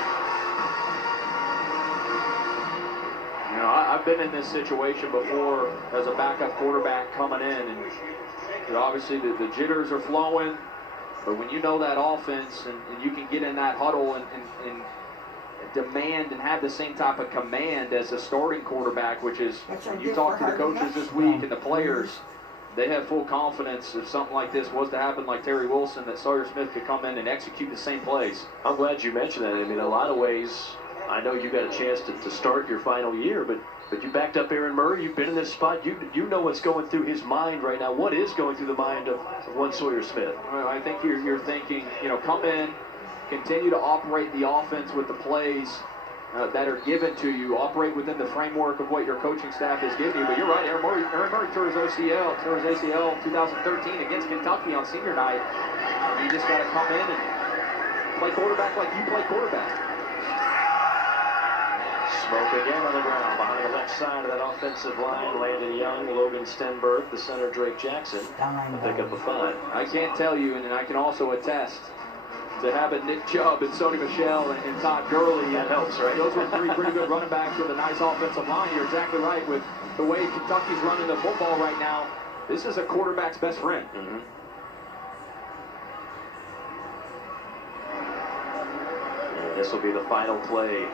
You know, I've been in this situation before as a backup quarterback coming in, and you know, obviously the jitters are flowing, but when you know that offense and you can get in that huddle and demand and have the same type of command as a starting quarterback, which is when you talk to the coaches this week and the players, they have full confidence if something like this was to happen, like Terry Wilson, that Sawyer Smith could come in and execute the same plays. I'm glad you mentioned that. I mean, in a lot of ways, I know you got a chance to start your final year, but you backed up Aaron Murray. You've been in this spot. You know what's going through his mind right now. What is going through the mind of one Sawyer Smith? Well, I think you're thinking, come in, continue to operate the offense with the plays that are given to you, operate within the framework of what your coaching staff has given you. But you're right, Aaron Murray tore his ACL 2013 against Kentucky on senior night. You just got to come in and play quarterback like you play quarterback. Smoke again on the ground behind the left side of that offensive line. Landon Young, Logan Stenberg, the center Drake Jackson to pick up a 5. I can't tell you, and I can also attest to having Nick Chubb and Sony Michel and Todd Gurley. That helps, right? Those were 3 pretty good running backs with a nice offensive line. You're exactly right. With the way Kentucky's running the football right now, this is a quarterback's best friend. Mm-hmm. This will be the final play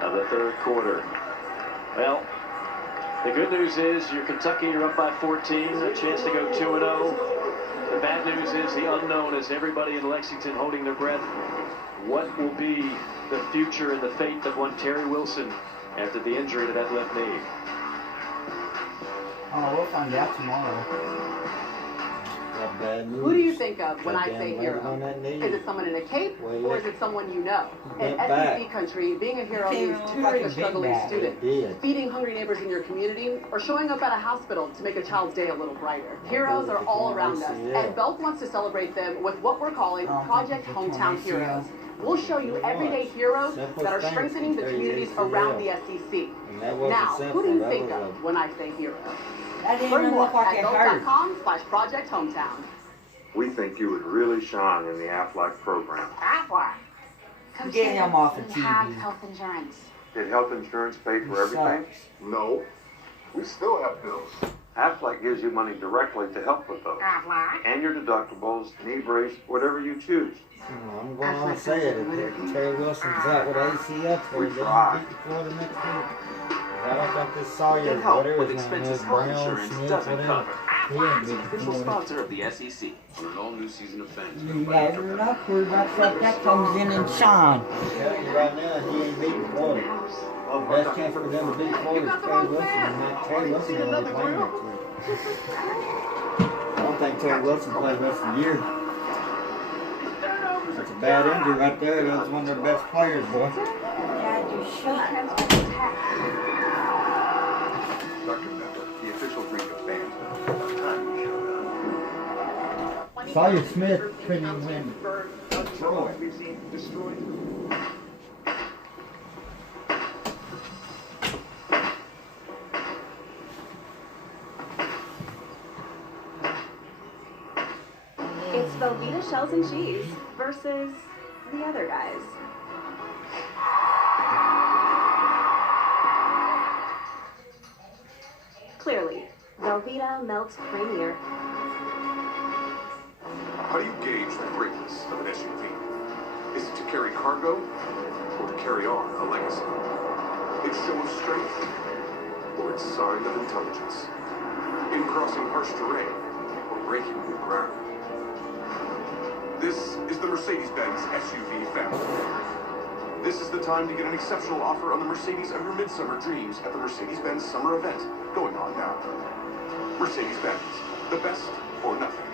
of the third quarter. Well, the good news is you're Kentucky, you're up by 14, a chance to go 2-0. The bad news is the unknown is everybody in Lexington holding their breath. What will be the future and the fate of one Terry Wilson after the injury to that left knee? Oh, we'll find out tomorrow. Who do you think of when I say hero? Is it someone in a cape, or is it someone you know? In SEC country, being a hero means tutoring a struggling student, feeding hungry neighbors in your community, or showing up at a hospital to make a child's day a little brighter. Heroes are all around us, and Belk wants to celebrate them with what we're calling Project Hometown Heroes. We'll show you everyday heroes that are strengthening the communities around the SEC. Now, who do you think of when I say hero? Learn more at Belk.com/Project Hometown. We think you would really shine in the Aflac program. Aflac? Coach, Get him off of we have TV. health insurance. Did health insurance pay for everything? No. We still have bills. Aflac gives you money directly to help with those. Aflac? And your deductibles, knee brace, whatever you choose. I'm going to say it. If Terry Wilson's out with ACL for the Florida next week. I don't think this Sawyer, Get help whatever with his name expenses is, health Brown, insurance Smith, doesn't whatever. cover. He ain't The big official for it. sponsor of the SEC on an all-new season of fans. You never know where that comes in and shine. I'm telling you right now, he ain't beating Florida. The best chance for them to beat Florida is Terry Wilson, and not Terry Wilson will be playing next week. I don't think Terry Wilson plays the rest of the year. That's a bad injury right there. That was one of their best players, boy. Dad, you shut. Dr. Pepper, the official drink of fans. About time you showed up. Sawyer Smith couldn't even win. Troy. It's Velveeta shells and cheese versus the other guys. Clearly, Velveeta melts creamier. How do you gauge the greatness of an SUV? Is it to carry cargo or to carry on a legacy? Its show of strength or its sign of intelligence? In crossing harsh terrain or breaking new ground? This is the Mercedes-Benz SUV family. This is the time to get an exceptional offer on the Mercedes of your midsummer dreams at the Mercedes-Benz summer event going on now. Mercedes-Benz, the best or nothing.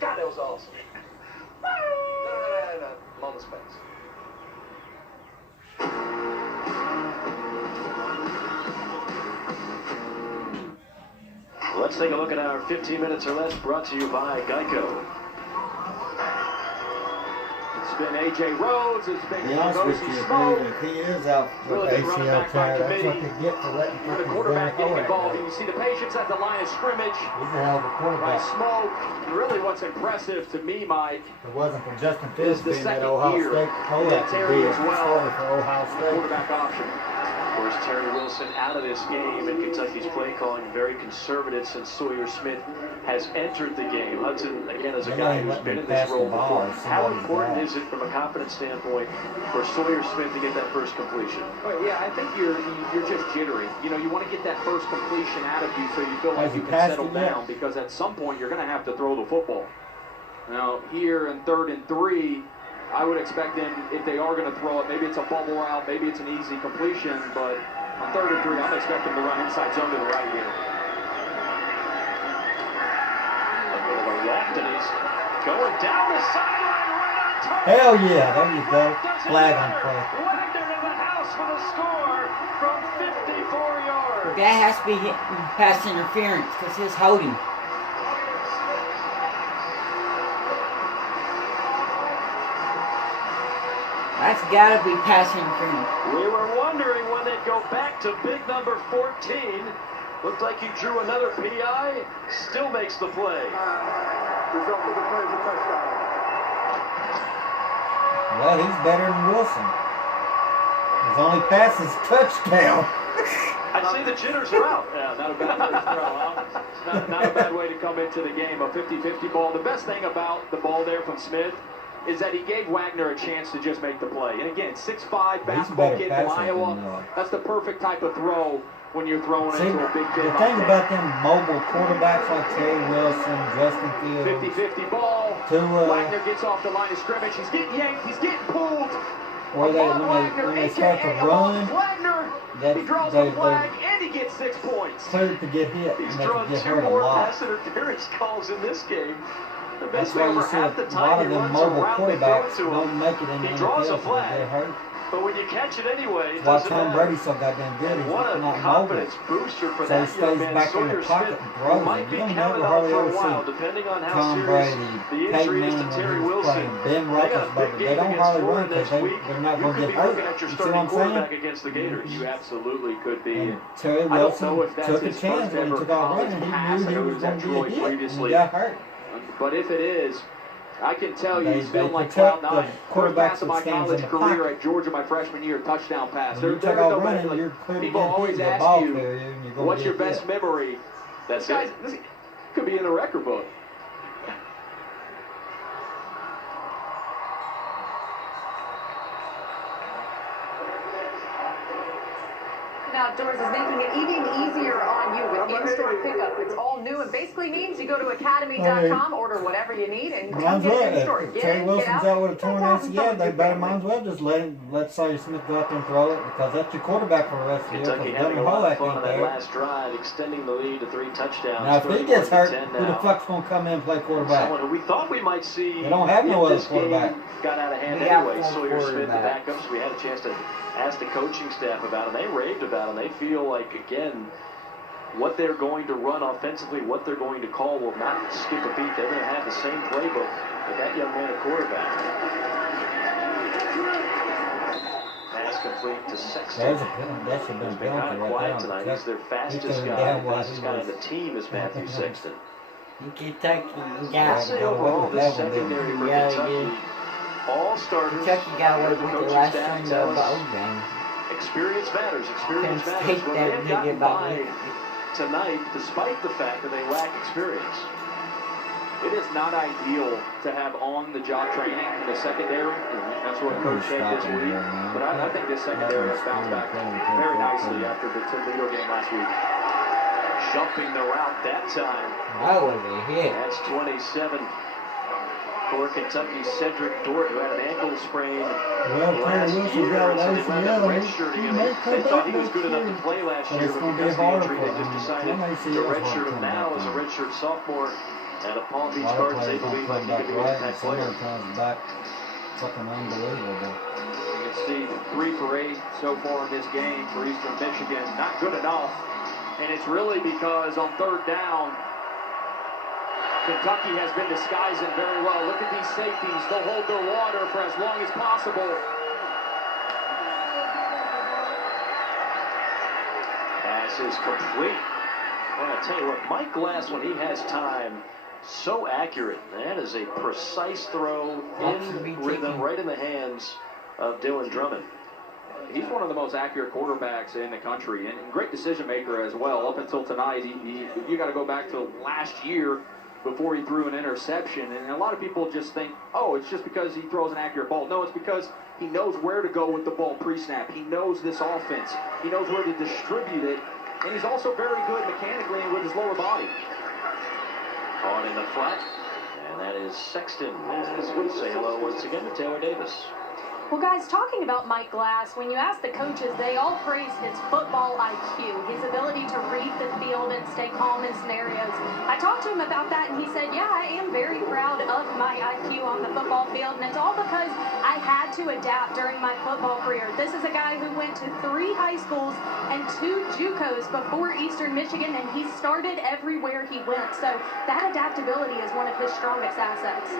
God, that was awesome. No. Moment space. Let's take a look at our 15 minutes or less brought to you by Geico. It's been A.J. Rhodes. It's been To be honest with you, Smoke. dude, if he is out with Really been running ACL back by tear, that's what committee. they get for letting With the people quarterback getting involved. He's You see the patience at the line of scrimmage a hell of a by quarterback. Smoke. Really what's impressive to me, Mike, If it wasn't for Justin is Fields the being that second Ohio year State that quarterback, Terry as it's well, harder for Ohio State. quarterback option. Of course, Terry Wilson out of this game, and Kentucky's play calling very conservative since Sawyer Smith has entered the game. Hudson, again, as a guy who's been in this role before, how important is it from a confidence standpoint for Sawyer Smith to get that first completion? Well, yeah, I think you're just jittery. You know, you want to get that first completion out of you so you feel like Has he you can passed settle it yet? down, because at some point you're going to have to throw the football. Now, here in 3rd and 3, I would expect them, if they are going to throw it, maybe it's a bubble route, maybe it's an easy completion, but on 3rd and 3, I'm expecting them to run inside zone to the right here. And he's going down the sideline right on target. Hell yeah, there you go. Flag on play. Wagner to the house for the score from 54 yards. That has to be pass interference because his holding. That's got to be pass interference. We were wondering when they'd go back to big number 14. Looked like he drew another PI. Still makes the play. Result of the play is a touchdown. Well, he's better than Wilson. His only pass is touchdown. I'd say the jitters are out. Yeah, not a bad way to throw, huh? Not a bad way to come into the game. A 50-50 ball. The best thing about the ball there from Smith is that he gave Wagner a chance to just make the play. And again, 6'5", basketball kid from Iowa. That's the perfect type of throw when you're throwing See, into a big kid. the thing about them mobile quarterbacks like Terry Wilson, Justin Fields, 50-50 ball. Wagner gets off the line of scrimmage. He's getting yanked. He's getting pulled. or when they start to run, He draws a flag and he gets 6 points. cleared to get hit, He's and they drawn could get 2 hurt a more lot. pass interference calls in this game. The That's best why way you over see half the a lot time of he them runs mobile around, they throw quarterbacks it to him. don't make it in the He draws a NFL because they flag, hurt. but when you catch it anyway, it Why doesn't Tom matter. Brady's so goddamn good? He's What a not mobile. confidence booster for So he that young stays man, back in Sawyer the pocket Smith, and who throws might it. be You don't counted never out hardly for ever a while, see depending on how Tom serious Brady, the Peyton injury is to Manning Terry when he was Wilson. playing, Ben They got a Roethlisberger. big They game don't against hardly run Florida because next week. they're not You going to could get be looking hurt. at your You see what starting I'm saying? quarterback against the Gators. You absolutely could be. And Terry I don't Wilson know if that's took a his chance first when he ever took off college running. He pass. knew I he know was was going at to Troy get hit, and he previously. got hurt. But if it is, I can tell you, They- he's feeling they like protect cloud nine. the First quarterbacks pass of my that stands college in the career pocket. at Georgia my freshman year, touchdown pass. When you There's take off no running, better. you're clear to People get hit. always The ask ball you, carrier, and you're going what's to your get best hit. memory? That's This it. this could be in the record book. Outdoors is making it even easier on you with in-store pickup. It's all new and basically means you go to academy.com, order whatever you need, and come Mine's get it well, in store. if Get Terry in, Wilson's get out with a torn No problem ACL, they with better your might as well just let Sawyer Smith go out there and throw it because that's your quarterback for the rest of the year. Kentucky Because having a Gunnar lot of Holak fun on ain't that there. last drive, extending the lead to 3 touchdowns. Now, if he gets hurt, 31-10 who the now. fuck's going to come in and play quarterback? Someone who we thought we might see. They don't have no if other this game quarterback. got out of hand We got anyway. one Sawyer Smith, the quarterback. backups, we had a chance to ask the coaching staff about him. They raved about him. They feel like, again, what they're going to run offensively, what they're going to call will not skip a beat. They're going to have the same playbook with that young man at quarterback. Pass complete to Sexton. That should have been He's a been kind penalty of right quiet there. tonight. He's their fastest turned guy. down The while fastest he guy on was- the team is Matthew Sexton. Kentucky I'd got say overall, the secondary for Kentucky, all starters. Kentucky got away the with the coaching last staff string tells of the bowl game. experience matters. Experience Penn matters. State But that they've gotten nigga about by it. tonight, despite the fact that they lack experience. It is not ideal to have on-the-job training in the secondary. That's what Coach said this week. But I think this secondary has bounced back very nicely after the Toledo game last week. Jumping the route that time. That was a hit. That's 27 for Kentucky's Cedric Dort, who had an ankle sprain Well, Terry last Wilson's year. got So an they wound up ACL. redshirting He him. may come They thought he back was good next enough to year. play last But year, it's but gonna be because of the harder injury, for they just him. decided Some ACLs to won't redshirt him come now back as a on. redshirt sophomore. And at Palm A Beach lot of Gardens, they players don't believe come like he back could be an right, impact and some player. of them comes back fucking unbelievable. You can see 3 for 8 so far in this game for Eastern Michigan. Not good enough. And it's really because on 3rd down, Kentucky has been disguising very well. Look at these safeties. They'll hold their water for as long as possible. Pass is complete. Well, I tell you what, Mike Glass, when he has time, so accurate. That is a precise throw in rhythm, right in the hands of Dylan Drummond. He's one of the most accurate quarterbacks in the country, and great decision maker as well. Up until tonight, you got to go back to last year before he threw an interception. And a lot of people just think, oh, it's just because he throws an accurate ball. No, it's because he knows where to go with the ball pre-snap. He knows this offense. He knows where to distribute it. And he's also very good mechanically and with his lower body. On in the flat, and that is Sexton. As we say hello once again to Taylor Davis. Well, guys, talking about Mike Glass, when you ask the coaches, they all praise his football IQ, his ability to read the field and stay calm in scenarios. I talked to him about that, and he said, yeah, I am very proud of my IQ on the football field, and it's all because I had to adapt during my football career. This is a guy who went to 3 high schools and 2 JUCOs before Eastern Michigan, and he started everywhere he went. So that adaptability is one of his strongest assets.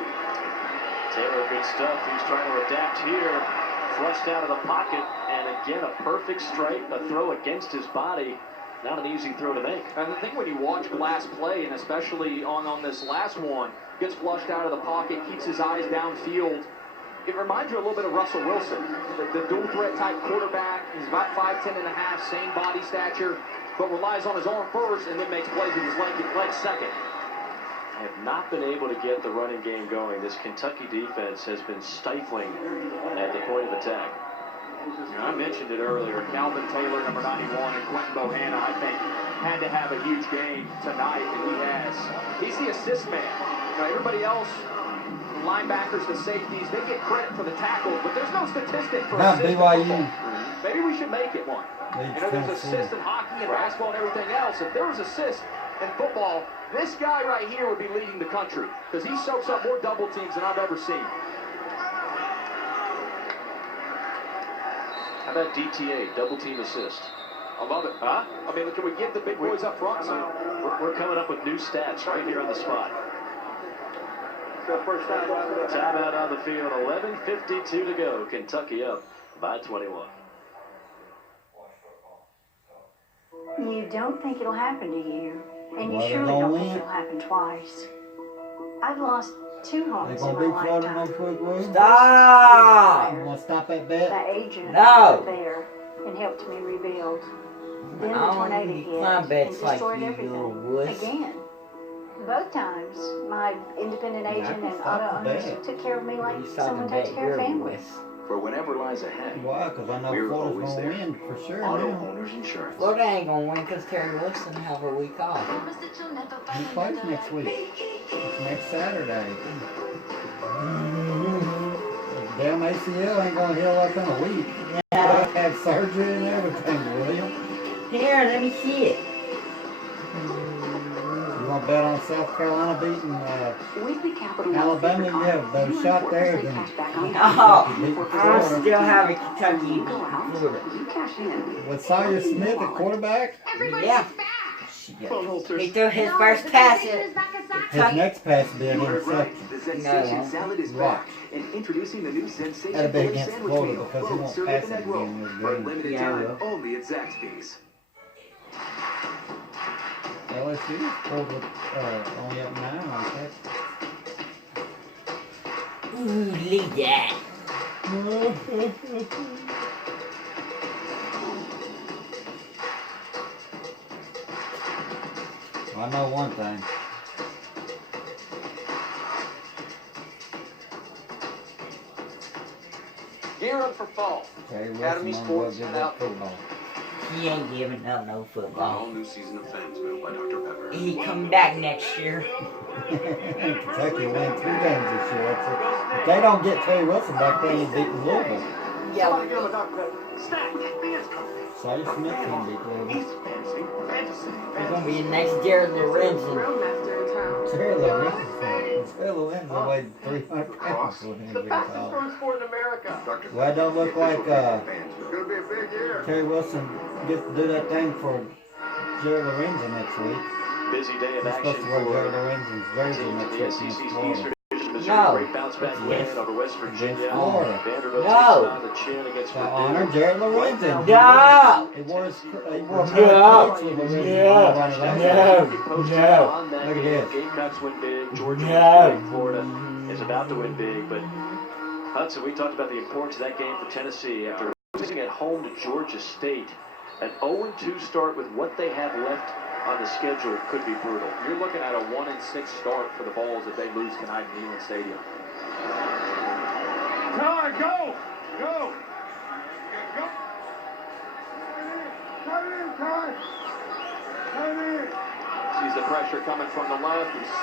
Taylor, good stuff. He's trying to adapt here. Flushed out of the pocket, and again, a perfect strike, a throw against his body. Not an easy throw to make. And the thing when you watch Glass play, and especially on this last one, gets flushed out of the pocket, keeps his eyes downfield. It reminds you a little bit of Russell Wilson, the dual threat type quarterback. He's about 5'10 and a half, same body stature, but relies on his arm first and then makes plays with his leg second. Have not been able to get the running game going. This Kentucky defense has been stifling at the point of attack. I mentioned it earlier. Calvin Taylor, number 91, and Quentin Bohanna, I think, had to have a huge game tonight, and he has. He's the assist man. Everybody else, the linebackers, the safeties, they get credit for the tackles, but there's no statistic for assists in football. Maybe we should make it one. There's assists in hockey and basketball and everything else. If there was assists in football, this guy right here would be leading the country because he soaks up more double teams than I've ever seen. How about DTA, double team assist? I love it. Huh? I mean, can we give the big boys up front? We're coming up with new stats right here on the spot. First timeout on the field, 11:52 to go. Kentucky up by 21. You don't think it'll happen to you, and you surely don't think it'll happen twice. I've lost 2 homes in my lifetime. Stop! You want to stop that bet? The agent was there and helped me rebuild. Then the tornado hit and destroyed everything again. Both times, my independent agent and auto owners took care of me like someone takes care of families. For whatever lies ahead, why? Because I know Florida's going to win for sure. Auto Owners Insurance. Florida ain't going to win because Terry Wilson will have a week off. He plays next week. It's next Saturday. Damn ACL ain't going to heal up in a week. Yeah. Had surgery and everything, William. Here, let me see it. You want to bet on South Carolina beating Alabama? You have those shot there. No, I still have a Kentucky Florida. With Sawyer Smith at quarterback? Yeah. He threw his first pass. His next pass will be an interception. The sensation salad is back. And introducing the new sensation that'll be against Florida because he won't pass it again. For a limited time, only at Zaxby's. LSU is pulled with only up 9 on Texas. Ooh, leave that. I know one thing. Gear up for fall. Academy Sports and Outdoor. He ain't giving up no football. All new season of Fans built by Dr. Pepper. He come back next year. Kentucky win 2 games this year. If they don't get Terry Wilson back, they ain't beating Louisville. Yeah. Sawyer Smith can beat Louisville. He's going to be next Jared Lorenzen. Jared Lorenzen. Jared Lorenzen weighed 300 pounds. The fastest growing sport in America. Well, it don't look like Terry Wilson gets to do that thing for Jared Lorenzen next week. busy day of action for teams in the SEC East Division. No. Great bounce back win over West Virginia. Florida. Vanderbilt No. takes on the chin against Purdue. Honor Jared Lorenzen. No. He wore his No. Look at this. Gamecocks win big. Georgia wins big. Florida is about to win big. But Hudson, we talked about the importance of that game for Tennessee after losing at home to Georgia State. An 0-2 start with what they have left on the schedule could be brutal. You're looking at a 1-6 start for the Vols if they lose tonight in Neyland Stadium. Time, go! Go! Go! Cut it in, Ty! Cut it in! Sees the pressure coming from the left. He's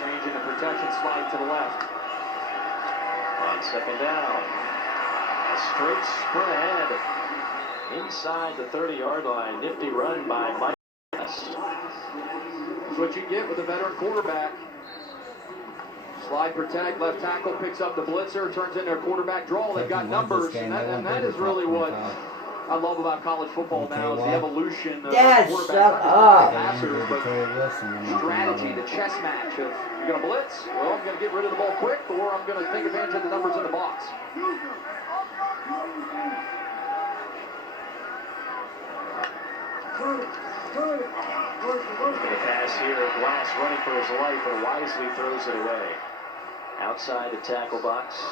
changing the protection, slide to the left. On second down. A straight sprint ahead. Inside the 30-yard line. Nifty run by Mike. That's what you get with a veteran quarterback. Slide protect, left tackle picks up the blitzer, turns into a quarterback draw. They've got numbers, and that is really what I love about college football now is the evolution of quarterback. Passer, but strategy, the chess match of you're going to blitz, well, I'm going to get rid of the ball quick, or I'm going to take advantage of the numbers in the box. Going to pass here. Glass running for his life and wisely throws it away. Outside the tackle box.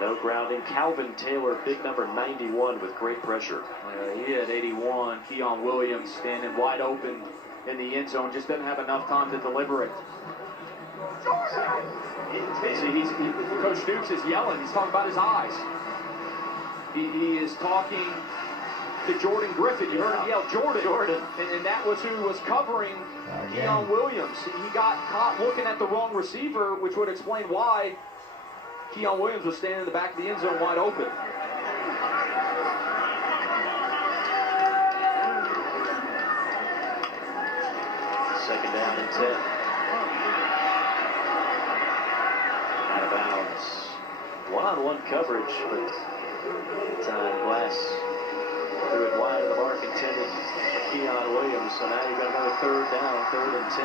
No grounding. Calvin Taylor, big number 91 with great pressure. He had 81. Keon Williams standing wide open in the end zone. Just doesn't have enough time to deliver it. See, Coach Dukes is yelling. He's talking about his eyes. He is talking to Jordan Griffin. You heard him yell, Jordan. And that was who was covering Keon Williams. He got caught looking at the wrong receiver, which would explain why Keon Williams was standing in the back of the end zone wide open. Second down and 10. Out of bounds. One-on-one coverage, but time Glass threw it wide of the mark intended for Keon Williams. So now you've got another third down, 3rd and 10.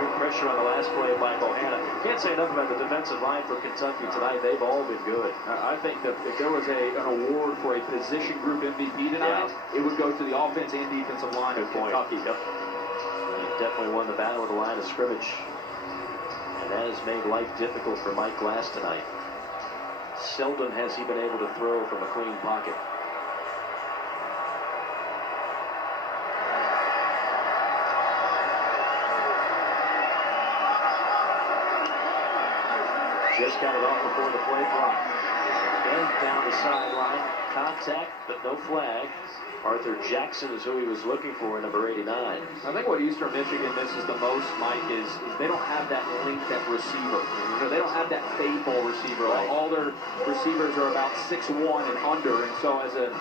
Good pressure on the last play by Bohanna. Can't say enough about the defensive line for Kentucky tonight. They've all been good. I think that if there was an award for a position group MVP tonight, it would go to the offense and defensive line of Kentucky. Yep. Definitely won the battle at the line of scrimmage. And that has made life difficult for Mike Glass tonight. Seldom has he been able to throw from a clean pocket. Just got it off before the play clock. And down the sideline. Contact, but no flag. Arthur Jackson is who he was looking for, number 89. I think what Eastern Michigan misses the most, Mike, is they don't have that length at receiver. They don't have that fade ball receiver. Right. All their receivers are about 6'1" and under, and so as an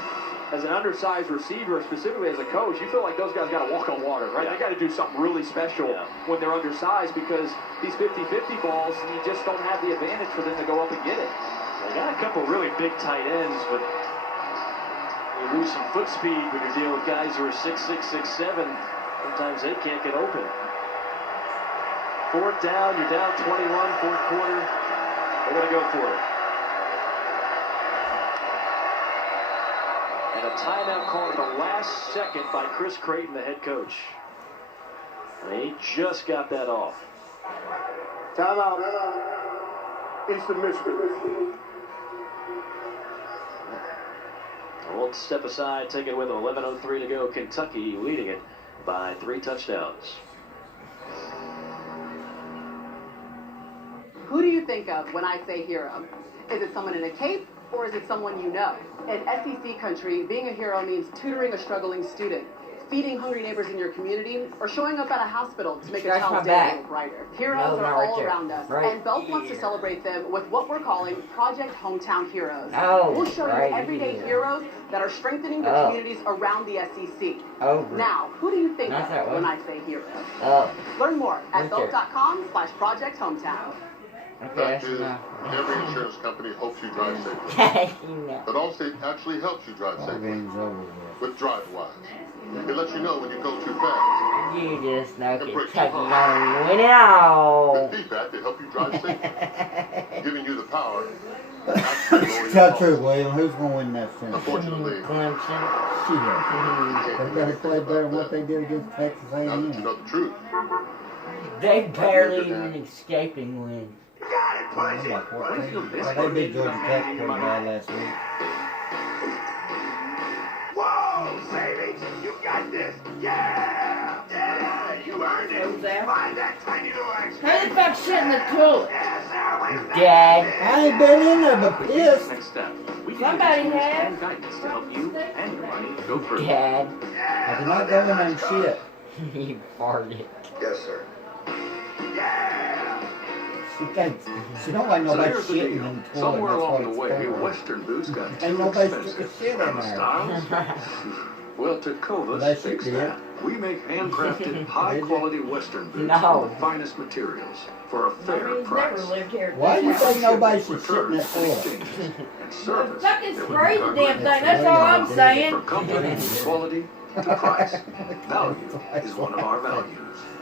undersized receiver, specifically as a coach, you feel like those guys got to walk on water, right? Yeah. They got to do something really special when they're undersized because these 50-50 balls, you just don't have the advantage for them to go up and get it. They got a couple really big tight ends, but you lose some foot speed when you're dealing with guys who are 6'6", 6'7". Sometimes they can't get open. 4th down, you're down 21, 4th quarter. They're going to go for it. And a timeout called at the last second by Chris Creighton, the head coach. And he just got that off. Timeout. Eastern Michigan. We'll step aside, take it with them. 11:03 to go. Kentucky leading it by 3 touchdowns. Who do you think of when I say hero? Is it someone in a cape or is it someone you know? In SEC country, being a hero means tutoring a struggling student, feeding hungry neighbors in your community, or showing up at a hospital to make a child's day a little brighter. Heroes are all around us, and Belk wants to celebrate them with what we're calling Project Hometown Heroes. We'll show you everyday heroes that are strengthening the communities around the SEC. Now, who do you think of when I say heroes? Learn more at belk.com/projecthometown. Fact is, every insurance company hopes you drive safely. But Allstate actually helps you drive safely with DriveWise. It lets you know when you go too fast. You just know Kentucky gonna win it all. With feedback to help you drive safely, giving you the power. Tell true, William. Who's going to win that series? Unfortunately, Clemson. They better play better than what they did against Texas A&M. now that you know the truth. They barely even escaping win. They beat Georgia Tech pretty bad last week. Whoa, Savage, you got this. Yeah, you earned it. Find that tiny little extra. How the fuck shit in the toilet? Dad. I ain't been in there but pissed. Next step. We Somebody can has. and guidance to help you and your money go further. Dad. I did not go in there and shit. You farted. Yes, sir. She don't like So nobody here's the shitting deal. in the toilet. Somewhere That's along what the it's way, for. Western boots got Ain't too nobody expensive. stick a shit in And the there. styles? Well, They Tecovas should fix be. that. We make handcrafted, high-quality Western boots No. with the finest materials for a fair Nobody's price. never lived here. Why do you think nobody should shit in Returns that and toilet? exchanges and service. Fucking that would spray make the our damn brand thing. That's all I'm saying. From company to quality to price, value is one of our values.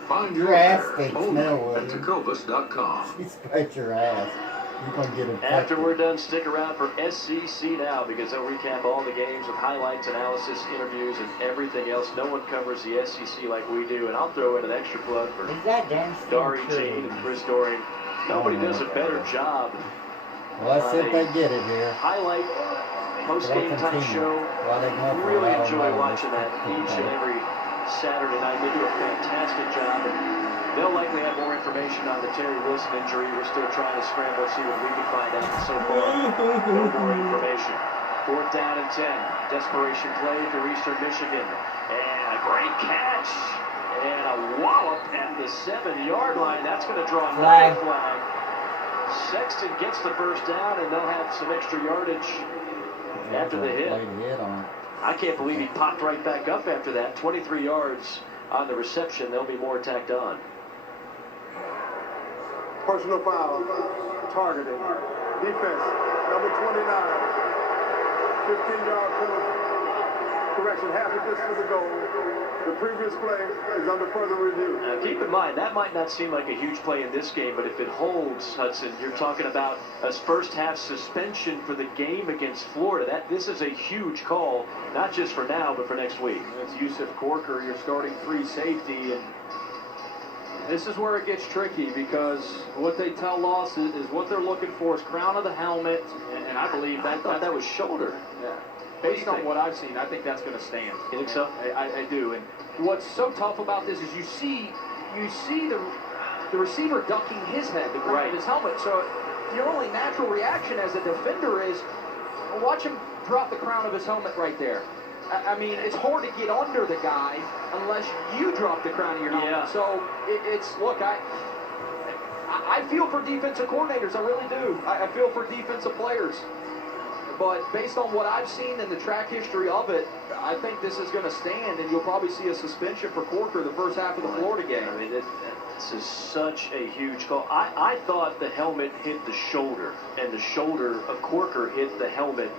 Find your Your ass better stinks home now, at William. Tecovas.com. You scratch your ass. You're going to get infected. After we're done, stick around for SEC Now because they'll recap all the games with highlights, analysis, interviews, and everything else. No one covers the SEC like we do, and I'll throw in an extra plug for Is that damn Dari Jean and Chris Dorian. Nobody does a better job. Well, let's see if they get it here. Highlight post-game type show. While they go for Really it, I don't enjoy know. watching that each and every Saturday night. They do a fantastic job. And they'll likely have more information on the Terry Wilson injury. We're still trying to scramble to see what we can find out. So far, no more information. 4th down and 10. Desperation play for Eastern Michigan. And a great catch. And a wallop at the 7-yard line. That's going to draw another flag. Sexton gets the first down, and they'll have some extra yardage after the hit. I can't believe he popped right back up after that. 23 yards on the reception. There'll be more tacked on. Personal foul, targeting, defense, number 29, 15-yard penalty. Correction, half a distance to go. The previous play is under further review. Now keep in mind, that might not seem like a huge play in this game, but if it holds, Hudson, you're talking about a first half suspension for the game against Florida. This is a huge call, not just for now, but for next week. It's Yusuf Corker, your starting free safety, and this is where it gets tricky because what they tell Loss is what they're looking for is crown of the helmet, and I believe that that was shoulder. Yeah. Based on what I've seen, I think that's going to stand. You think so? I do. And what's so tough about this is you see the receiver ducking his head, the crown of his helmet. So your only natural reaction as a defender is watch him drop the crown of his helmet right there. I mean, it's hard to get under the guy unless you drop the crown of your helmet. Yeah. So look, I feel for defensive coordinators. I really do. I feel for defensive players. But based on what I've seen in the track history of it, I think this is going to stand, and you'll probably see a suspension for Corker the first half of the Florida game. I mean, this is such a huge call. I thought the helmet hit the shoulder, and the shoulder of Corker hit the helmet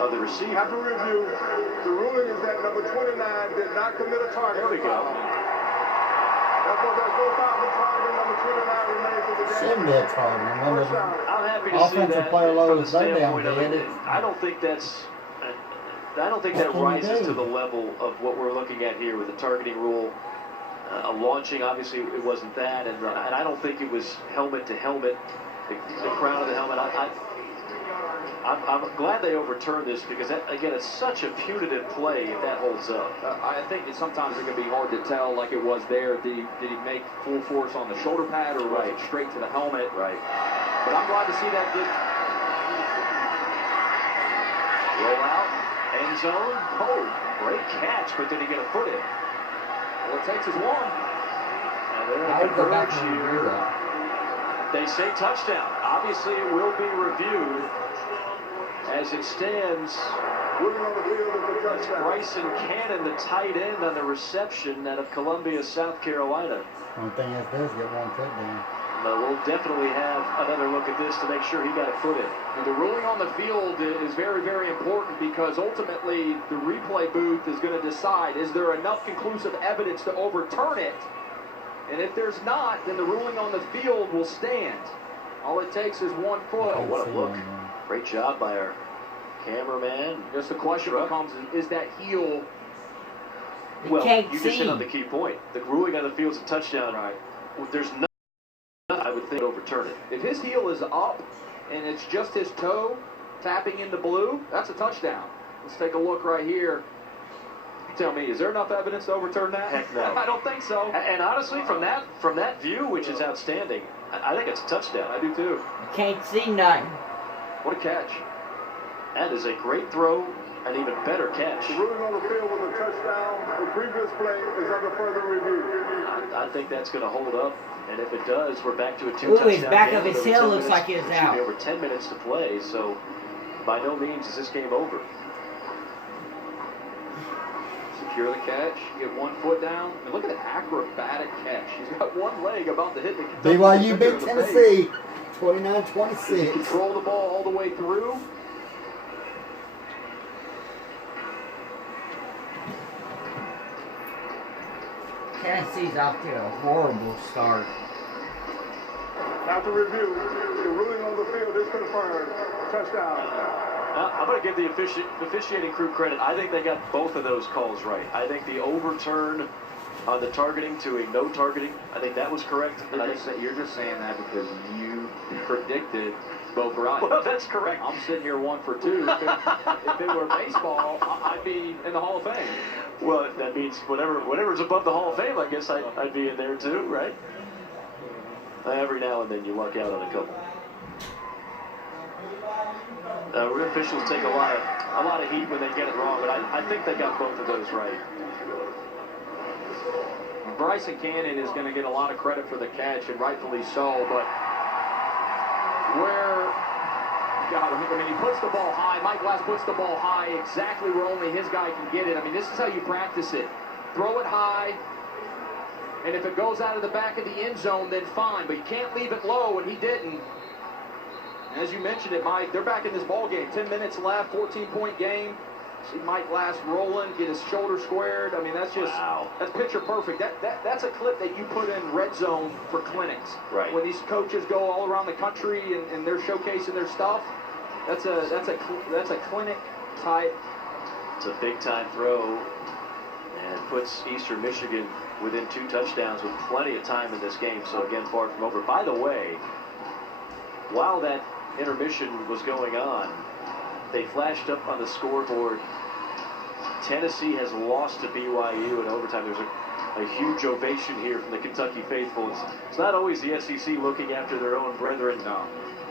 of the receiver. After review, the ruling is that number 29 did not commit a target. There we go. Therefore, there's no foul for targeting. Number 29 remains in the game. Shouldn't be a target. I'm happy to see Offensive that player from low the as they down standpoint of did it. it. I don't think that rises to the level of what we're looking at here with the targeting rule. A launching, obviously, it wasn't that, and I don't think it was helmet to helmet, the crown of the helmet. I'm glad they overturned this because, again, it's such a punitive play if that holds up. I think sometimes it can be hard to tell, like it was there. Did he make full force on the shoulder pad, or was it straight to the helmet? Right. But I'm glad to see that. Roll out, end zone. Oh, great catch, but did he get a foot in? All it takes is one. Now they're going to converge here. They say touchdown. Obviously, it will be reviewed. As it stands, it's Bryson Cannon, the tight end, on the reception out of Columbia, South Carolina. Only thing that does get one foot down. we'll definitely have another look at this to make sure he got a foot in. And the ruling on the field is very, very important because ultimately the replay booth is going to decide, is there enough conclusive evidence to overturn it? And if there's not, then the ruling on the field will stand. All it takes is 1 foot. Oh, what a look. Great job by our cameraman. Just the question becomes, is that heel? Well, you just hit on the key point. The ruling on the field is a touchdown. Right. There's no, I would think, overturn it. If his heel is up and it's just his toe tapping into blue, that's a touchdown. Let's take a look right here. Tell me, is there enough evidence to overturn that? Heck no. I don't think so. And honestly, from that view, which is outstanding, I think it's a touchdown. I do too. You can't see nothing. What a catch. That is a great throw, an even better catch. The ruling on the field was a touchdown. The previous play is under further review. I think that's going to hold up. And if it does, we're back to a 2-touchdown his back game. of his heel looks like it's out. Should be over 10 minutes to play, so by no means is this game over. Secure the catch, get 1 foot down, and look at the acrobatic catch. He's got one leg about to hit the BYU beat Tennessee, 29-26. Control the ball all the way through. Tennessee's off to a horrible start. After review, the ruling on the field is confirmed. Touchdown. I'm going to give the officiating crew credit. I think they got both of those calls right. I think the overturn on the targeting to a no targeting, I think that was correct. You're just saying that because you predicted both right. Well, that's correct. I'm sitting here 1 for 2. If it were baseball, I'd be in the Hall of Fame. Well, that means whatever's above the Hall of Fame, I guess I'd be in there too, right? Every now and then you luck out on a couple. Officials take a lot of heat when they get it wrong, but I think they got both of those right. Bryson Cannon is going to get a lot of credit for the catch, and rightfully so, but he puts the ball high. Mike Glass puts the ball high exactly where only his guy can get it. I mean, this is how you practice it. Throw it high, and if it goes out of the back of the end zone, then fine, but you can't leave it low, and he didn't. As you mentioned it, Mike, they're back in this ball game. 10 minutes left, 14-point game. See Mike Glass rolling, get his shoulder squared. I mean, that's just that's picture perfect. That's a clip that you put in red zone for clinics. Right. When these coaches go all around the country and they're showcasing their stuff, that's a clinic type. It's a big time throw and puts Eastern Michigan within 2 touchdowns with plenty of time in this game. So again, far from over. By the way, while that intermission was going on, they flashed up on the scoreboard. Tennessee has lost to BYU in overtime. There's a huge ovation here from the Kentucky faithful. It's not always the SEC looking after their own brethren. No.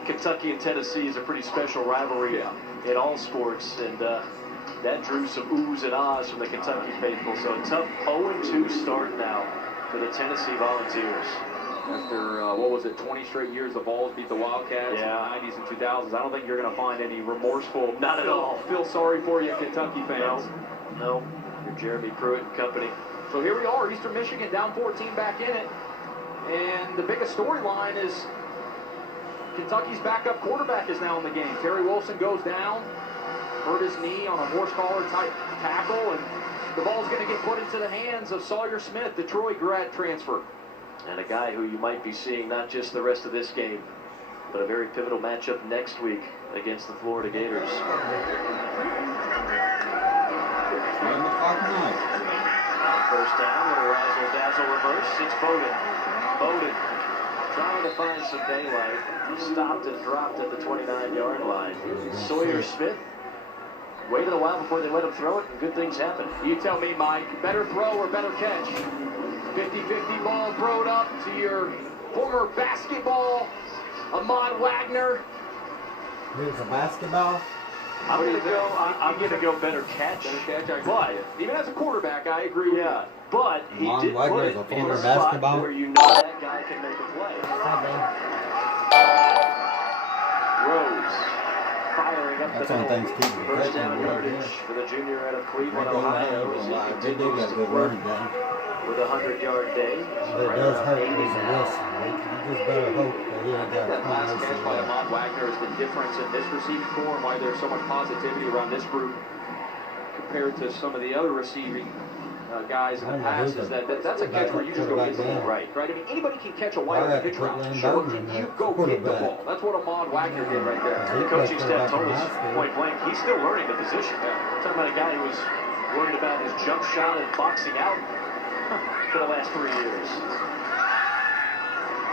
Kentucky and Tennessee is a pretty special rivalry in all sports, and that drew some oohs and ahs from the Kentucky faithful. So a tough 0-2 start now for the Tennessee Volunteers. After, 20 straight years the Vols beat the Wildcats in the 90s and 2000s. I don't think you're going to find any remorseful, not at all, feel sorry for you Kentucky fans. No. You're Jeremy Pruitt and company. So here we are, Eastern Michigan down 14 back in it. And the biggest storyline is Kentucky's backup quarterback is now in the game. Terry Wilson goes down, hurt his knee on a horse collar type tackle, and the ball's going to get put into the hands of Sawyer Smith, the Troy grad transfer. And a guy who you might be seeing not just the rest of this game, but a very pivotal matchup next week against the Florida Gators. First down, little razzle-dazzle reverse. It's Bowden. Bowden trying to find some daylight. Stopped and dropped at the 29-yard line. Sawyer Smith waited a while before they let him throw it, and good things happen. You tell me, Mike, better throw or better catch? 50-50 ball thrown up to your former basketball, Ahmad Wagner. Here's a basketball. I'm going to go better catch. But even as a quarterback, I agree with you. But he did put it in a spot where you know that guy can make a play. Rose firing up the middle. First down yardage for the junior out of Cleveland, Ohio. They do got good running game. with a 100-yard day. But it does hurt Lisa Wilson. You just better hope that he ain't got That last catch by Ahmad Wagner is the difference in this receiving core and why there's so much positivity around this group compared to some of the other receiving guys in the past. Is that's a catch where you just go get the ball. Right. I mean, anybody can catch a wide open pitch route. Sure, you go get the ball. That's what Ahmad Wagner did right there. The coaching staff told us point blank, he's still learning the position. Talking about a guy who was worried about his jump shot and boxing out for the last 3 years.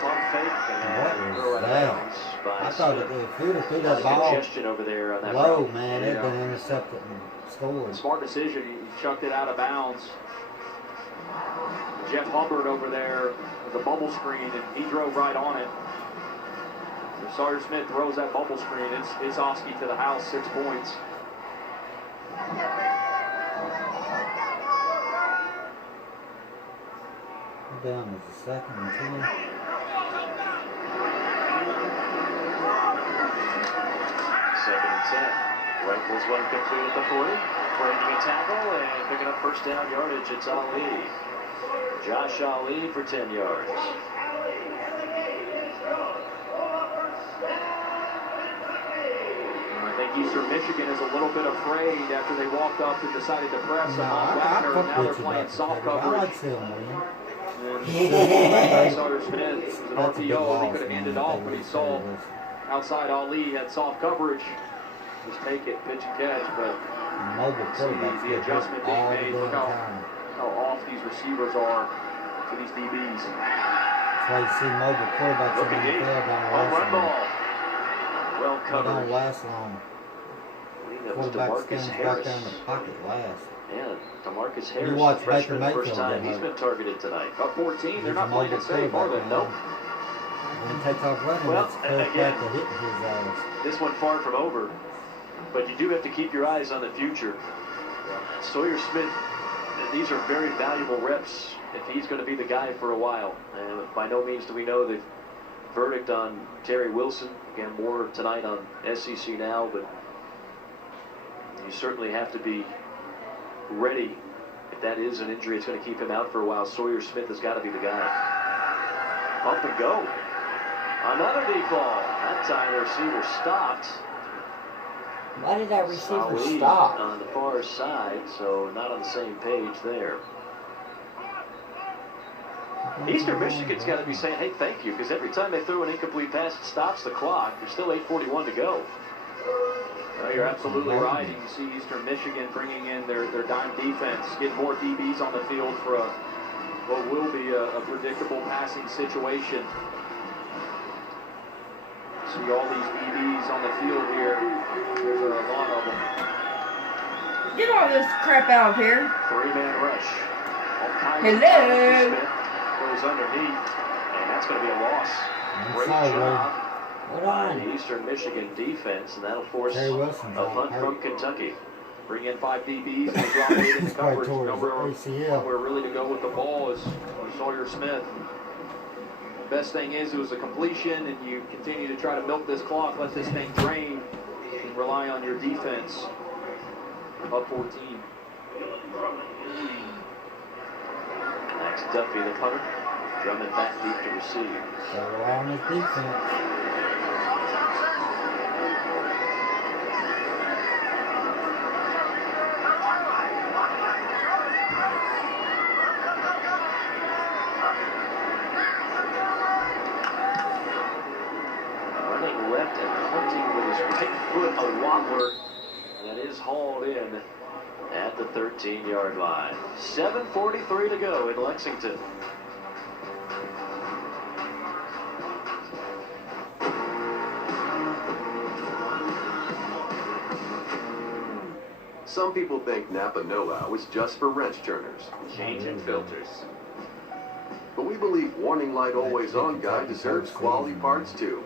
Pump fake and throw it out. I thought if he would have threw that ball over there on that low, route. man, it'd been intercepted and scored. Smart decision. He chucked it out of bounds. Jeff Hubbard over there with a bubble screen, and he drove right on it. If Sawyer Smith throws that bubble screen, it's Oski to the house, 6 points. Down as a 2nd and 10. Second and 10. Rifles one complete at the 40. Breaking a tackle and picking up first down yardage. It's Ali. Josh Ali for 10 yards. I think Eastern Michigan is a little bit afraid after they walked up and decided to press Ahmad Wagner. Now they're playing soft coverage. Sawyer Smith was an RPO. He could have handed off, but he saw outside Ali had soft coverage. Just take it, pitch and catch, but the adjustment being made. Look how off these receivers are to these DBs. That's why you see mobile quarterbacks in the NFL don't last long. Well covered. They don't last long. Quarterback stands back there in the pocket last. Yeah, DeMarcus Harris, freshman, the first time he's been targeted tonight. Up 14, they're not playing it safe, are they? Nope. When he takes off running, well, it's close back to hitting his ass. This one far from over, but you do have to keep your eyes on the future. Sawyer Smith, these are very valuable reps if he's going to be the guy for a while. And by no means do we know the verdict on Terry Wilson. Again, more tonight on SEC Now, but you certainly have to be ready. If that is an injury, it's going to keep him out for a while. Sawyer Smith has got to be the guy. Up and go. Another deep ball. That time the receiver stopped. Why did that receiver stop? On the far side, so not on the same page there. Eastern Michigan's got to be saying, hey, thank you, because every time they throw an incomplete pass, it stops the clock. There's still 8:41 to go. No, you're absolutely right. You can see Eastern Michigan bringing in their dime defense, getting more DBs on the field for what will be a predictable passing situation. See all these DBs on the field here. There's a lot of them. Get all this crap out of here. 3-man rush. Hello. Smith goes underneath, and that's going to be a loss. Great job. The Eastern Michigan defense, and that'll force a punt from Kentucky. Bring in 5 DBs and they drop 8 in the coverage. Nowhere really to go with the ball is Sawyer Smith. The best thing is it was a completion, and you continue to try to milk this clock, let this thing drain, and rely on your defense. Up 14. Max Duffy, the punter, drumming back deep to receive. So rely on his defense. A wobbler that is hauled in at the 13-yard line. 7:43 to go in Lexington. Some people think Napa Know-How is just for wrench turners. Changing filters. But we believe Warning Light Always On guy deserves quality parts too.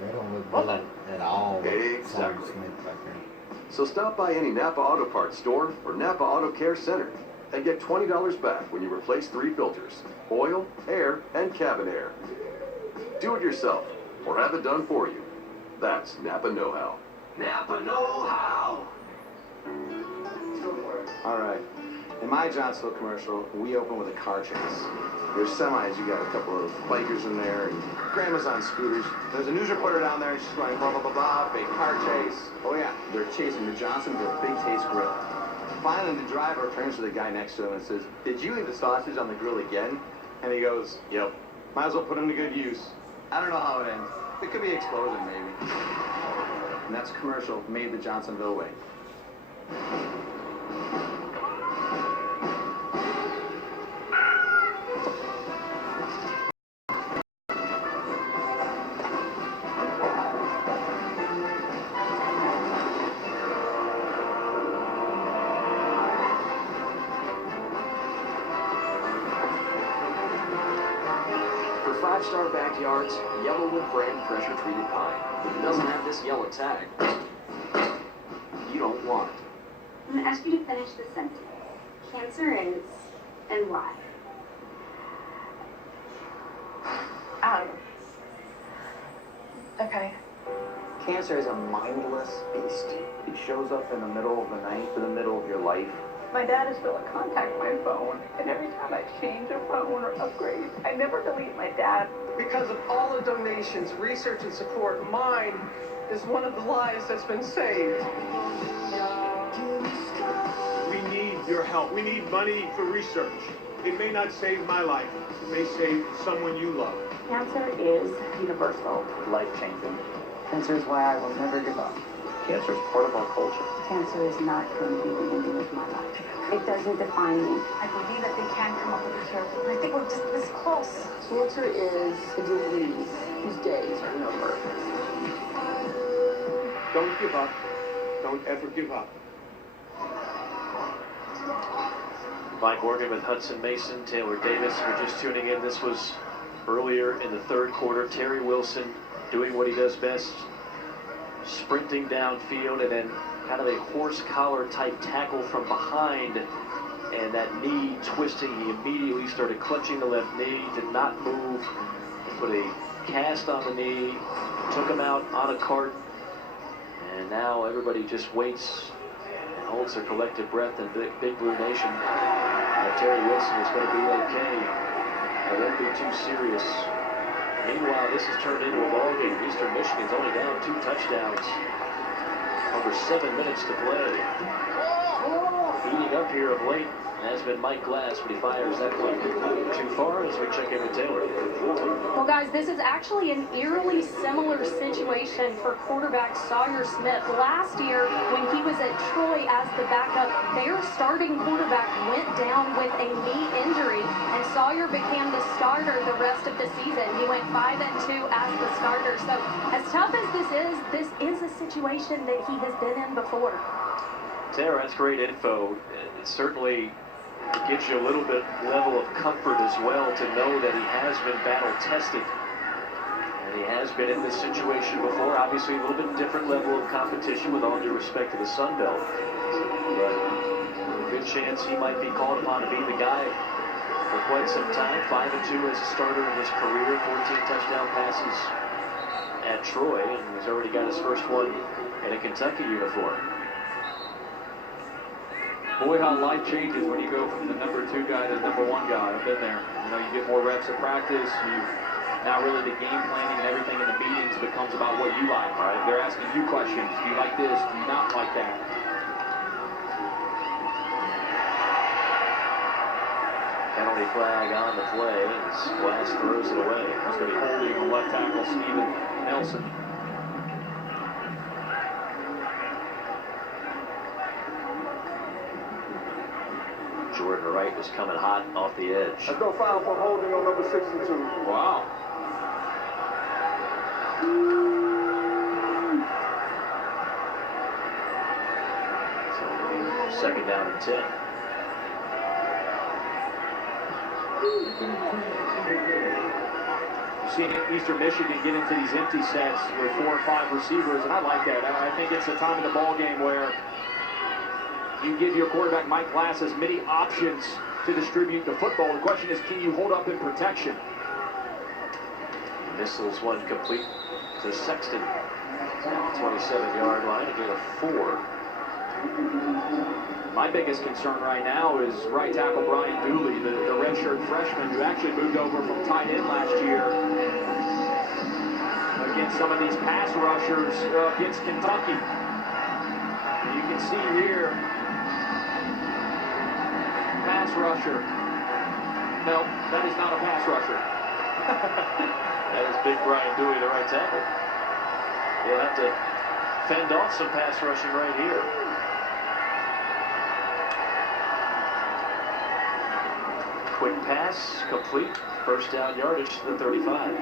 They don't look good at all. Exactly. So stop by any Napa Auto Parts store or Napa Auto Care Center and get $20 back when you replace 3 filters: oil, air, and cabin air. Do it yourself or have it done for you. That's Napa Know-How. Napa Know-How. All right. In my Johnsonville commercial, we open with a car chase. There's semis, you got a couple of bikers in there, and grandmas on scooters. There's a news reporter down there, and she's going blah, blah, blah, blah, big car chase. Oh yeah, they're chasing the Johnsonville Big Taste Grill. Finally, the driver turns to the guy next to him and says, "Did you leave the sausage on the grill again?" And he goes, "Yep. Might as well put him to good use." I don't know how it ends. It could be explosion, maybe. And that's a commercial made the Johnsonville way. Five-star backyards, Yellowwood brand pressure-treated pine. If it doesn't have this yellow tag, you don't want it. I'm going to ask you to finish the sentence. Cancer is, and why? Okay. Cancer is a mindless beast. It shows up in the middle of the night to the middle of your life. My dad is still in contact with my phone, and every time I change a phone or upgrade, I never delete my dad. Because of all the donations, research, and support, mine is one of the lives that's been saved. We need your help. We need money for research. It may not save my life. It may save someone you love. Cancer is universal. Life-changing. Cancer is why I will never give up. Cancer is part of our culture. Cancer is not going to be the ending of my life. It doesn't define me. I believe that they can come up with a cure. I think we're just this close. Cancer is a disease whose days are numbered. Don't give up. Don't ever give up. Mike Morgan with Hudson Mason, Taylor Davis. We're just tuning in. This was earlier in the third quarter. Terry Wilson doing what he does best, sprinting downfield, and then kind of a horse collar type tackle from behind, and that knee twisting. He immediately started clutching the left knee, did not move, put a cast on the knee, took him out on a cart, and now everybody just waits and holds their collective breath in Big Blue Nation that Terry Wilson is going to be okay. It won't be too serious. Meanwhile, this has turned into a ball game. Eastern Michigan's only down 2 touchdowns. Over 7 minutes to play. Heating up here of late has been Mike Glass when he fires that one too far as we check in with Taylor. Well, guys, this is actually an eerily similar situation for quarterback Sawyer Smith. Last year, when he was at Troy as the backup, their starting quarterback went down with a knee injury, and Sawyer became the starter the rest of the season. He went 5-2 as the starter. So, as tough as this is a situation that he has been in before. Taylor, that's great info. It certainly gives you a little bit level of comfort as well to know that he has been battle tested. And he has been in this situation before. Obviously a little bit different level of competition with all due respect to the Sun Belt. But a good chance he might be called upon to be the guy for quite some time. 5-2 as a starter in his career, 14 touchdown passes at Troy, and he's already got his first one in a Kentucky uniform. Boy, how life changes when you go from the number 2 guy to the number 1 guy. I've been there. You know, you get more reps at practice. Now really the game planning and everything in the meetings becomes about what you like, right? They're asking you questions. Do you like this? Do you not like that? Penalty flag on the play as Glass throws it away. That's going to be holding on left tackle Steven Nelson. Jordan Wright was coming hot off the edge. Let's go foul for holding on number 62. Wow. So, second down and 10. You've seen Eastern Michigan get into these empty sets with 4 or 5 receivers, and I like that. I think it's the time of the ball game where you give your quarterback Mike Glass as many options to distribute the football. The question is, can you hold up in protection? Missiles one complete to Sexton. 27-yard line, again a 4. My biggest concern right now is right tackle Brian Dooley, the redshirt freshman who actually moved over from tight end last year against some of these pass rushers against Kentucky. You can see here, pass rusher. No, that is not a pass rusher. That is big Brian Dooley, the right tackle. He'll have to fend off some pass rushing right here. Quick pass, complete, first down yardage to the 35. You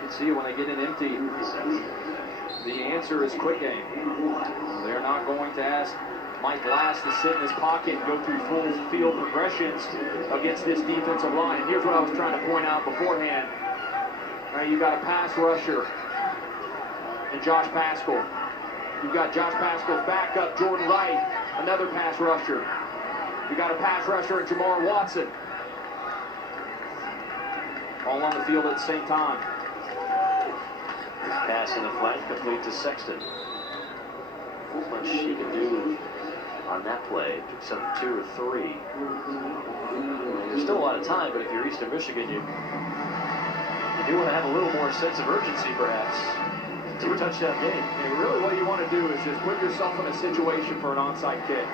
can see when they get in empty, the answer is quick game. They're not going to ask Mike Glass to sit in his pocket and go through full field progressions against this defensive line. And here's what I was trying to point out beforehand. All right, you got a pass rusher and Josh Paschal. You've got Josh Paschal's backup, Jordan Wright, another pass rusher. You got a pass rusher and Jamar Watson. All on the field at the same time. Pass in the flank, complete to Sexton. Not much he can do on that play, except 2 or 3. There's still a lot of time, but if you're Eastern Michigan, you do want to have a little more sense of urgency, perhaps. 2-touchdown game. And really what you want to do is just put yourself in a situation for an onside kick.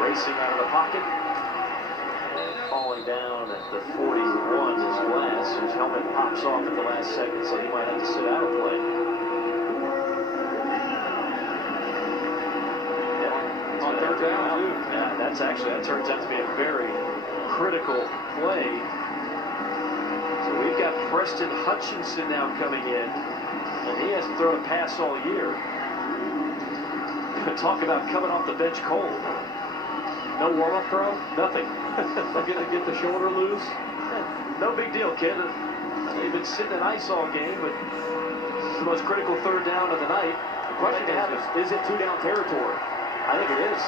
Racing out of the pocket. Falling down at the 41 is Glass, whose helmet pops off at the last second, so he might have to sit out of play. Yeah. On third down, too. Yeah, that turns out to be a very critical play. So we've got Preston Hutchinson now coming in, and he hasn't thrown a pass all year. Talk about coming off the bench cold. No warm-up throw? Nothing. Get the shoulder loose? No big deal, kid. You've been sitting in ice all game, but it's the most critical third down of the night. The question is it 2-down territory? I think it is.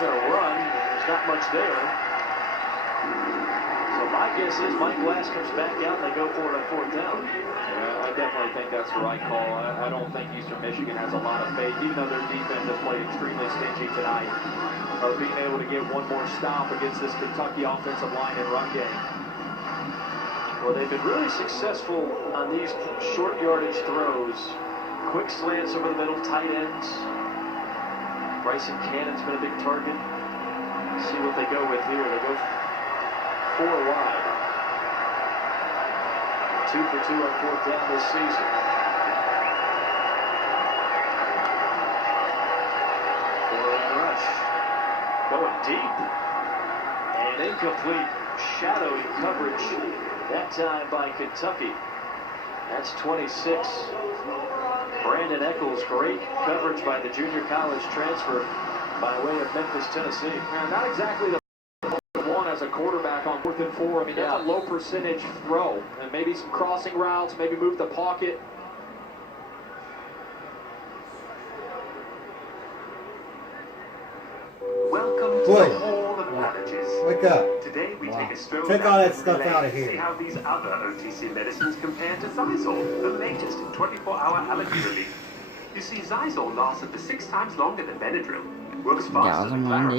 They're going to run. There's not much there. So my guess is Mike Glass comes back out and they go for it on 4th down. Yeah, I definitely think that's the right call. I don't think Eastern Michigan has a lot of faith, even though their defense has played extremely stingy tonight, of being able to get one more stop against this Kentucky offensive line and run game. Well, they've been really successful on these short yardage throws. Quick slants over the middle, tight ends. Bryson Cannon's been a big target. Let's see what they go with here. They go 4 wide. 2 for 2 on 4th down this season. Four-man rush. Going deep. And incomplete. Shadowing coverage. That time by Kentucky. That's 26. Brandon Eccles, great coverage by the junior college transfer by way of Memphis, Tennessee. Not exactly the one as a quarterback on 4th and 4. I mean, that's a low percentage throw. And maybe some crossing routes, maybe move the pocket. Welcome to the Hall of Allergies. Wake up. Today we take a stroll Take all that stuff out of to here. see how these other OTC medicines compare to Zysol, the latest in 24-hour allergy relief. You see, Zysol lasts up to 6 times longer than Benadryl. Works faster than Claritin.